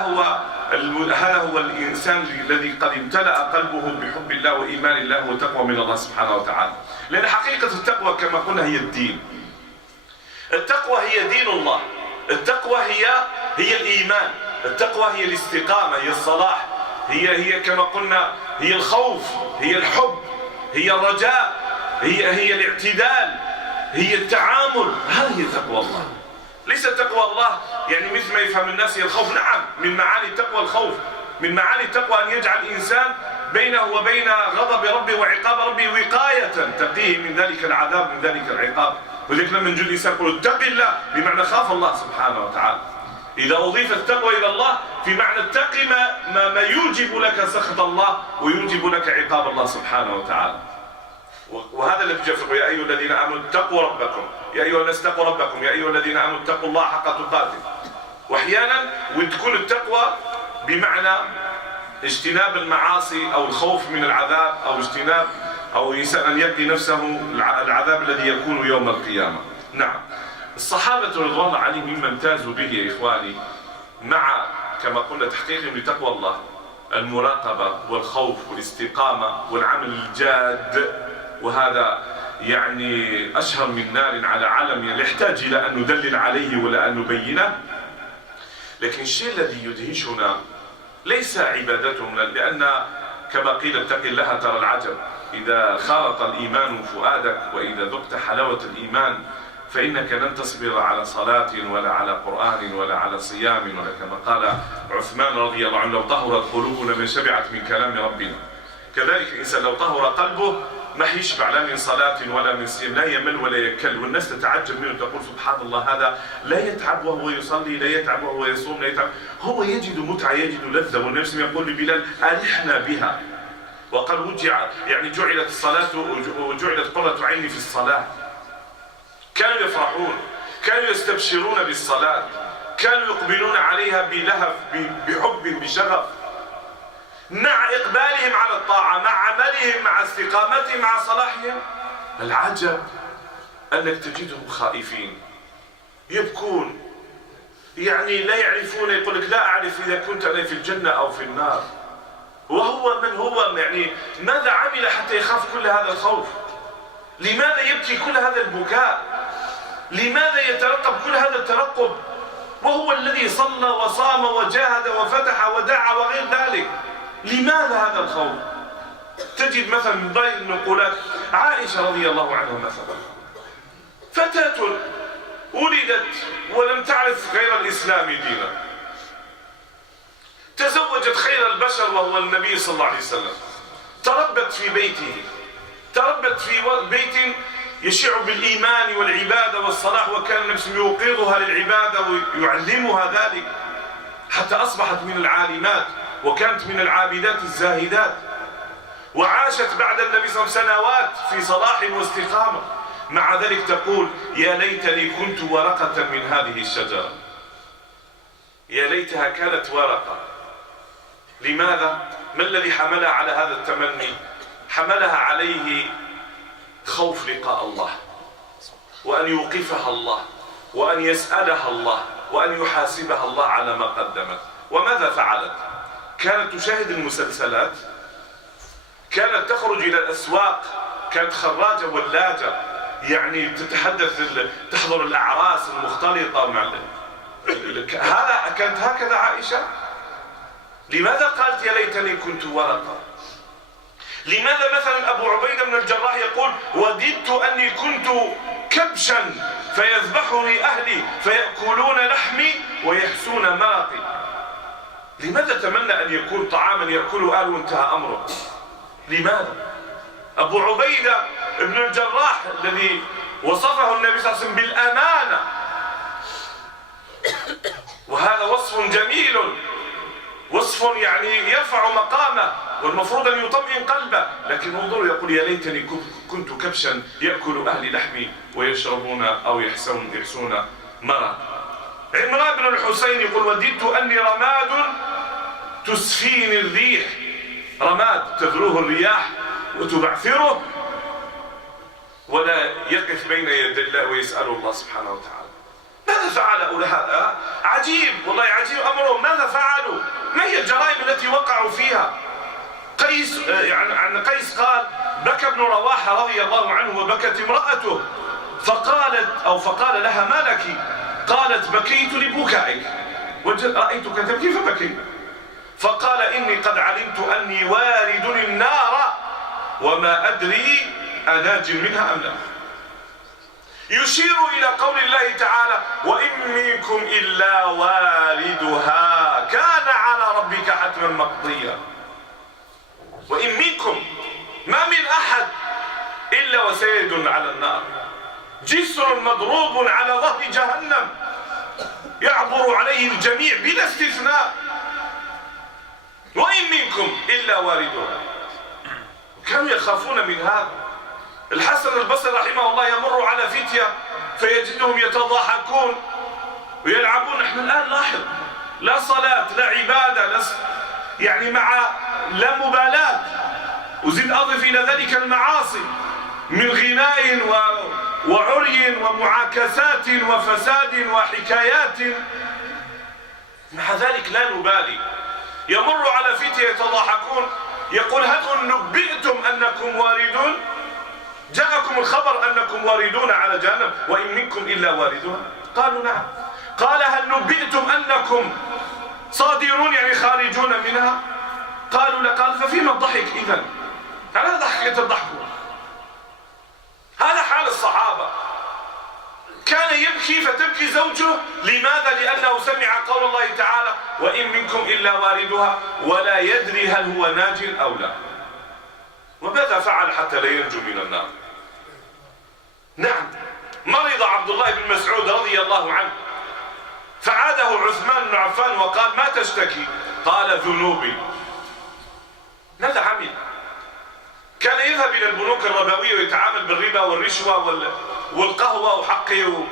هو الإنسان الذي قد امتلأ قلبه بحب الله وإيمان الله وتقوى من الله سبحانه وتعالى. لأن حقيقة التقوى كما قلنا هي الدين. التقوى هي دين الله، التقوى هي الإيمان، التقوى هي الاستقامة، هي الصلاح، هي كما قلنا هي الخوف، هي الحب، هي الرجاء، هي الاعتدال، هي التعامل. هذه تقوى الله. ليس تقوى الله يعني مثل ما يفهم الناس هي الخوف. نعم، من معاني التقوى الخوف، من معاني التقوى أن يجعل الإنسان بينه وبين غضب ربه وعقاب ربه وقاية تقيه من ذلك العذاب من ذلك العقاب. ولذلك لما نجد الإنسان يقول اتق الله بمعنى خاف الله سبحانه وتعالى. إذا أضيف التقوى إلى الله في معنى اتقي ما يوجب لك سخط الله ويوجب لك عقاب الله سبحانه وتعالى. وهذا الذي يفرق: يا أيها الذين آمنوا اتقوا ربكم، يا أيها الناس اتقوا ربكم، يا أيها الذين آمنوا اتقوا الله حق تقاته. وأحيانا وتكون التقوى بمعنى اجتناب المعاصي أو الخوف من العذاب أو اجتناب أو أن يقي نفسه العذاب الذي يكون يوم القيامة. نعم، الصحابة رضوان الله عليهم مما امتازوا به يا إخواني مع كما قلنا تحقيقهم لتقوى الله المراقبة والخوف والاستقامة والعمل الجاد، وهذا يعني أشهر من نار على علم، يعني يحتاج إلى أن ندلل عليه ولا أن نبينه. لكن الشيء الذي يدهشنا ليس عبادتهم، لأن كما قيل اتق الله ترى العجب. إذا خالط الإيمان فؤادك وإذا ذقت حلاوة الإيمان فإنك لن تصبر على صلاة ولا على قرآن ولا على صيام، ولا كما قال عثمان رضي الله عنه: لو طهرت قلوبنا ما شبعت من كلام ربنا. كذلك الإنسان لو طهر قلبه ما يشبع لا من صلاة ولا من صيام، لا يمل ولا يكل، والناس تتعجب منه تقول: سبحان الله، هذا لا يتعب وهو يصلي، لا يتعب وهو يصوم، لا يتعب، هو يجد متعة، يجد لذة. والنبي يقول لبلال: أرحنا بها. وقال: جعلت الصلاة وجعلت قرة عيني في الصلاة. كانوا يفرحون، كانوا يستبشرون بالصلاة، كانوا يقبلون عليها بلهف، بحب، بشغف، مع إقبالهم على الطاعة، مع عملهم، مع استقامتهم، مع صلاحهم. العجب أنك تجدهم خائفين، يبكون، يعني لا يعرفون، يقول لك: لا أعرف إذا كنت أنا في الجنة أو في النار. وهو من هو؟ يعني ماذا عمل حتى يخاف كل هذا الخوف؟ لماذا يبكي كل هذا البكاء؟ لماذا يترقب كل هذا الترقب وهو الذي صلى وصام وجاهد وفتح ودعا وغير ذلك؟ لماذا هذا الخوف؟ تجد مثلا من ضمن النقولات عائشة رضي الله عنها مثلا، فتاة ولدت ولم تعرف غير الإسلام دينا، تزوجت خير البشر وهو النبي صلى الله عليه وسلم، تربت في بيته، تربت في بيت يشع بالإيمان والعبادة والصلاح، وكان النبي يوقظها للعبادة ويعلمها ذلك حتى أصبحت من العالمات وكانت من العابدات الزاهدات، وعاشت بعد النبي صلى الله عليه وسلم سنوات في صلاح واستقامة. مع ذلك تقول: يا ليتني كنت ورقة من هذه الشجرة. يا ليتها كانت ورقة. لماذا؟ ما الذي حملها على هذا التمني؟ حملها عليه خوف لقاء الله، وأن يوقفها الله، وأن يسألها الله، وأن يحاسبها الله على ما قدمت. وماذا فعلت؟ كانت تشاهد المسلسلات، كانت تخرج إلى الأسواق، كانت خراجة ولاجة، يعني تحضر الأعراس المختلطة مع هذا. كانت هكذا عائشة. لماذا قالت: يا ليتني كنت ورقة؟ لماذا مثلا أبو عبيدة بن الجراح يقول: وددت أني كنت كبشا فيذبحني أهلي فيأكلون لحمي ويحسون مرقي؟ لماذا تمنى أن يكون طعاما يأكله أهله وانتهى أمره؟ لماذا؟ أبو عبيدة بن الجراح الذي وصفه النبي صلى الله عليه وسلم بالأمانة، وهذا وصف جميل، وصف يعني يرفع مقامه والمفروض أن يطمئن قلبه، لكن انظروا يقول: يا ليتني كنت كبشا يأكل أهلي لحمي ويشربون أو يحسون مرق. عمران بن الحسين يقول: وددت أني رماد تسفيني الريح. رماد تذروه الرياح وتبعثره ولا يقف بين يدي الله ويسأل الله سبحانه وتعالى. ماذا فعل هؤلاء؟ عجيب والله، عجيب أمرهم. ماذا فعلوا؟ ما هي الجرائم التي وقعوا فيها؟ قيس، يعني عن قيس قال: بكى ابن رواحة رضي الله عنه وبكت امرأته، فقال لها: ما لك؟ قالت: بكيت لبكائك، رأيتك تبكي فبكيت. فقال: إني قد علمت أني وارد النار وما أدري أناج منها أم لا. يشير إلى قول الله تعالى: وإن منكم إلا واردها كان على ربك حتما مقضيا. وإن منكم، ما من أحد إلا وسيرد على النار، جسر مضروب على ظهر جهنم يعبر عليه الجميع بلا استثناء. وإن منكم إلا واردها. كانوا يخافون من هذا. الحسن البصري رحمه الله يمر على فتية فيجدهم يتضاحكون ويلعبون. نحن الآن لاحظ، لا صلاة، لا عبادة، يعني لا مبالاة، وزد أضف إلى ذلك المعاصي من غناء وعري ومعاكسات وفساد وحكايات. مع ذلك لا نبالي. يمر على فتية يتضاحكون، يقول: هل نبئتم أنكم واردون؟ جاءكم الخبر أنكم واردون على جهنم وإن منكم إلا واردها؟ قالوا: نعم. قال: هل نبئتم أنكم صادرون، يعني خارجون منها؟ قالوا: لا. قال: ففيما الضحك إذن؟ على ضحكة الضحك. هذا حال الصحابة. كان يبكي فتبكي زوجه. لماذا؟ لأنه سمع قول الله تعالى: وإن منكم إلا واردها ولا يدري هل هو ناج أو لا. وماذا فعل حتى لا ينجو من النار؟ نعم، مرض عبد الله بن مسعود رضي الله عنه، فعاده عثمان بن عفان وقال: ما تشتكي؟ قال: ذنوبي. ماذا عمل؟ كان يذهب إلى البنوك الربوية ويتعامل بالربا والرشوة والقهوة وحقه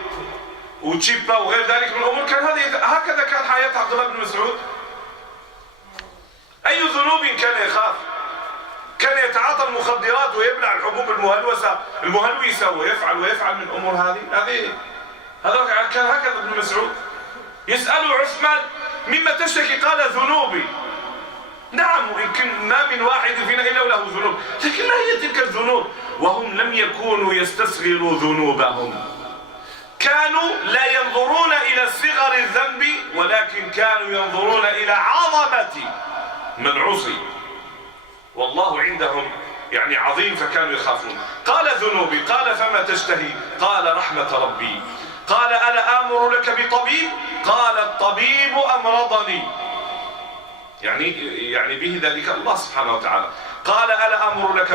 وتشيبا وغير ذلك من الأمور. كان هكذا كان حياة عبد الله بن مسعود. أي ذنوب كان يخاف؟ كان يتعاطى المخدرات ويبلع الحبوب المهلوسة ويفعل من أمور هذا كان هكذا ابن مسعود. يسأله عثمان: مما تشتكي؟ قال: ذنوبي. نعم، ويمكن ما من واحد فينا إلا وله ذنوب، لكن ما هي تلك الذنوب؟ وهم لم يكونوا يستصغروا ذنوبهم، كانوا لا ينظرون إلى صغر الذنب، ولكن كانوا ينظرون إلى عظمة من عصي، والله عندهم يعني عظيم، فكانوا يخافون. قال: ذنوبي. قال: فما تشتهي؟ قال: رحمة ربي. قال: ألا آمر لك بطبيب؟ قال: الطبيب أمرضني. يعني به ذلك الله سبحانه وتعالى. قال: ألا أمر لك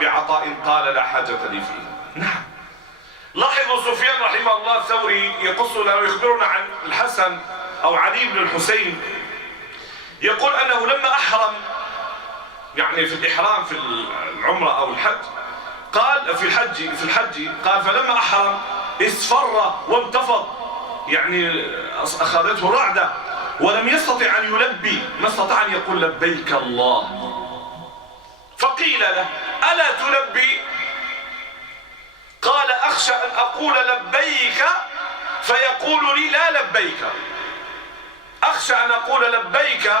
بعطاء؟ قال: لا حاجة لي فيه. نعم، لاحظوا سفيان رحمه الله الثوري يقص لنا ويخبرنا عن الحسن أو علي بن الحسين، يقول أنه لما أحرم، يعني في الإحرام في العمرة أو الحج، قال في الحج قال: فلما أحرم اصفر وانتفض، يعني أخذته رعدة ولم يستطع أن يلبي، ما استطاع أن يقول لبيك الله. فقيل له: ألا تلبي؟ قال: أخشى أن أقول لبيك فيقول لي لا لبيك. أخشى أن أقول لبيك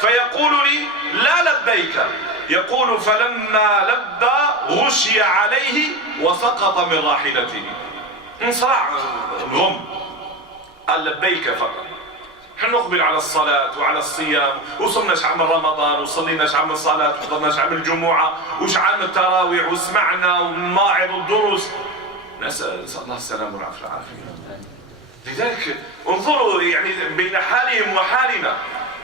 فيقول لي لا لبيك. يقول: فلما لبى غشي عليه وسقط من راحلته، انصرع غم، قال لبيك فقط. نحن نقبل على الصلاة وعلى الصيام، وصلناش عام رمضان، وصليناش عام الصلاة، وحضرناش عام الجمعة، وش عام التراويح، وسمعنا والماعظ والدروس. نسأل الله السلامة والعافية. لذلك انظروا يعني بين حالهم وحالنا،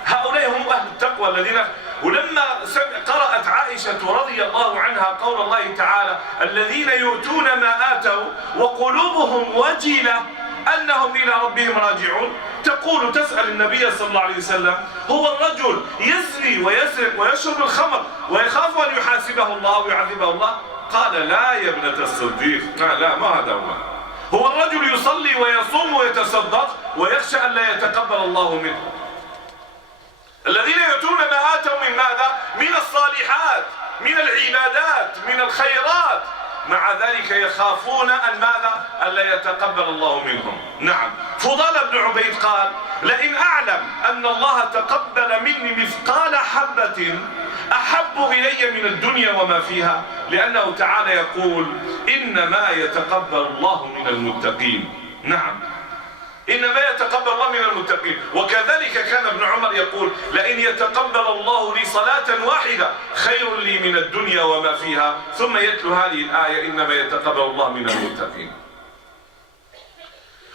هؤلاء هم أهل التقوى الذين. ولما قرأت عائشة رضي الله عنها قول الله تعالى: الذين يؤتون ما آتوا وقلوبهم وجلة أنهم إلى ربهم راجعون، تسأل النبي صلى الله عليه وسلم: هو الرجل يزني ويسرق ويشرب الخمر ويخاف أن يحاسبه الله ويعذبه الله؟ قال: لا يا ابنة الصديق، لا ما هذا هو الرجل يصلي ويصوم ويتصدق ويخشى أن لا يتقبل الله منه. الذين يؤتون ما آتوا من ماذا؟ من الصالحات، من العبادات، من الخيرات، مع ذلك يخافون أن ماذا؟ ألا يتقبل الله منهم. نعم، فضال بن عبيد قال: لئن أعلم أن الله تقبل مني مثقال حبة أحب إلي من الدنيا وما فيها، لأنه تعالى يقول: إنما يتقبل الله من المتقين. نعم، إنما يتقبل الله من المتقين. وكذلك كان ابن عمر يقول: لئن يتقبل الله لي صلاة واحدة خير لي من الدنيا وما فيها، ثم يتلو هذه الآية: إنما يتقبل الله من المتقين.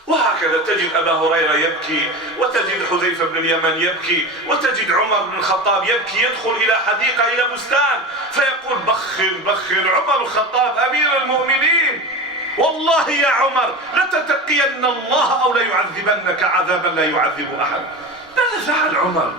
وهكذا تجد أبا هريرة يبكي، وتجد حذيفة بن اليمن يبكي، وتجد عمر بن الخطاب يبكي، يدخل إلى حديقة إلى بستان فيقول: بخن عمر الخطاب أمير المؤمنين، والله يا عمر لتتقين الله أو ليعذبنك عذابا لا يعذب أحد. ماذا فعل عمر؟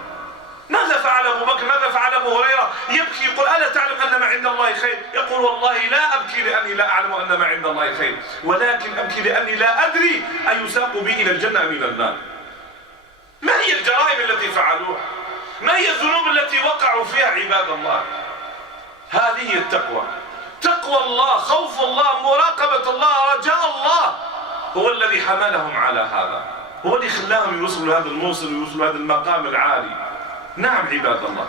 ماذا فعل أبو بكر؟ ماذا فعل أبو هريرة؟ يبكي يقول: ألا تعلم أن ما عند الله خير؟ يقول: والله لا أبكي لأني لا أعلم أن ما عند الله خير، ولكن أبكي لأني لا أدري أن يساق بي إلى الجنة من النار. ما هي الجرائم التي فعلوها؟ ما هي الذنوب التي وقعوا فيها عباد الله؟ هذه التقوى، تقوى الله، خوف الله، مراقبة الله، رجاء الله، هو الذي حملهم على هذا، هو اللي خلاهم يوصلوا هذا الموصل ويوصلوا هذا المقام العالي. نعم عباد الله،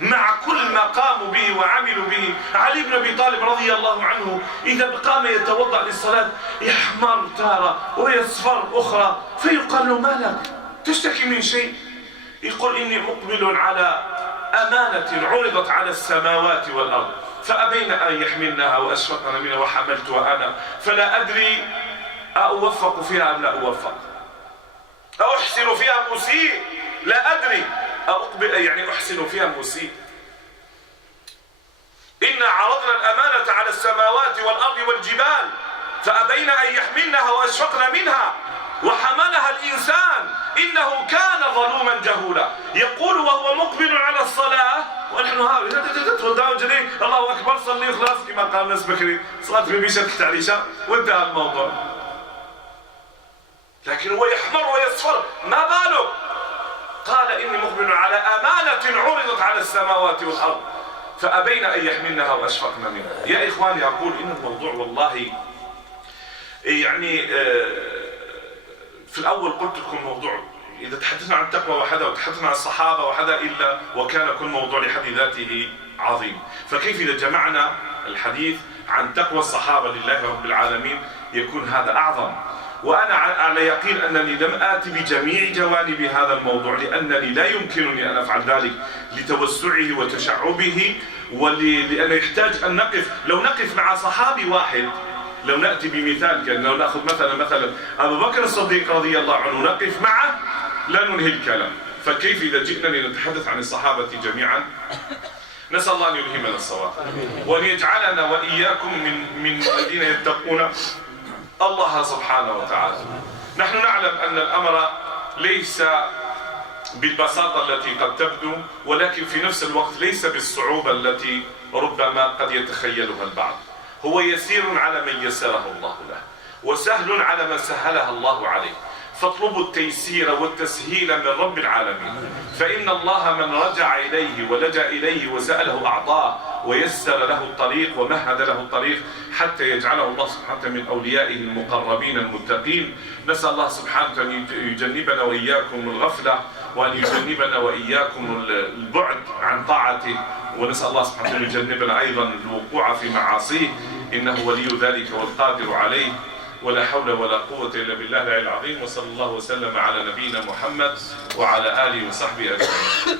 مع كل ما قاموا به وعملوا به. علي بن أبي طالب رضي الله عنه إذا قام يتوضأ للصلاة يحمر تارة ويصفر أخرى، فيقال له: ما لك؟ تشتكي من شيء؟ يقول: إني مقبل على أمانة عرضت على السماوات والأرض فأبين أن يحملنها وأشفقن منها وحملتها أنا، فلا أدري أوفق فيها أم لا أوفق؟ أحسن فيها أم أسيء؟ لا أدري. يعني أحسن فيها أم أسيء؟ إنا عرضنا الأمانة على السماوات والأرض والجبال فأبين أن يحملنها وأشفقن منها وحملها الإنسان إنه كان ظلوما جهولا. يقول وهو مقبل على الصلاة ونحن الله أكبر صلي خلاص كما قال الناس بكري صلاة بميشة تحت عريشة وانتهى الموضوع. لكن هو يحمر ويصفر، ما باله؟ قال إني مقبل على أمانة عرضت على السماوات والأرض فأبين أن يحملنها وأشفقن منها. يا إخواني أقول إن الموضوع والله يعني في الأول قلت لكم موضوع إذا تحدثنا عن التقوى وحدها وتحدثنا عن الصحابة وحدها إلا وكان كل موضوع لحد ذاته عظيم، فكيف إذا جمعنا الحديث عن تقوى الصحابة لله رب العالمين يكون هذا أعظم. وأنا على يقين أنني لم آتي بجميع جوانب هذا الموضوع لأنني لا يمكنني أن أفعل ذلك لتوسعه وتشعبه ولأنه يحتاج أن نقف. لو نقف مع صحابي واحد، لو نأتي بمثال كأن لو نأخذ مثلا أبو بكر الصديق رضي الله عنه نقف معه لا ننهي الكلام، فكيف إذا جئنا لنتحدث عن الصحابة جميعا؟ نسأل الله أن يلهمنا الصواب وأن يجعلنا وإياكم من الذين يتقون الله سبحانه وتعالى. نحن نعلم أن الأمر ليس بالبساطة التي قد تبدو، ولكن في نفس الوقت ليس بالصعوبة التي ربما قد يتخيلها البعض. هو يسير على من يسره الله له وسهل على من سهلها الله عليه، فاطلبوا التيسير والتسهيل من رب العالمين، فإن الله من رجع إليه ولجأ إليه وسأله أعطاه ويسر له الطريق ومهد له الطريق حتى يجعله الله سبحانه من أوليائه المقربين المتقين. نسأل الله سبحانه أن يجنبنا وإياكم الغفلة وأن يجنبنا وإياكم البعد عن طاعته، ونسأل الله سبحانه أن يجنبنا أيضا الوقوع في معاصيه، إنه ولي ذلك والقادر عليه، ولا حول ولا قوة إلا بالله العلي العظيم. وصلى الله وسلم على نبينا محمد وعلى آله وصحبه أجمعين.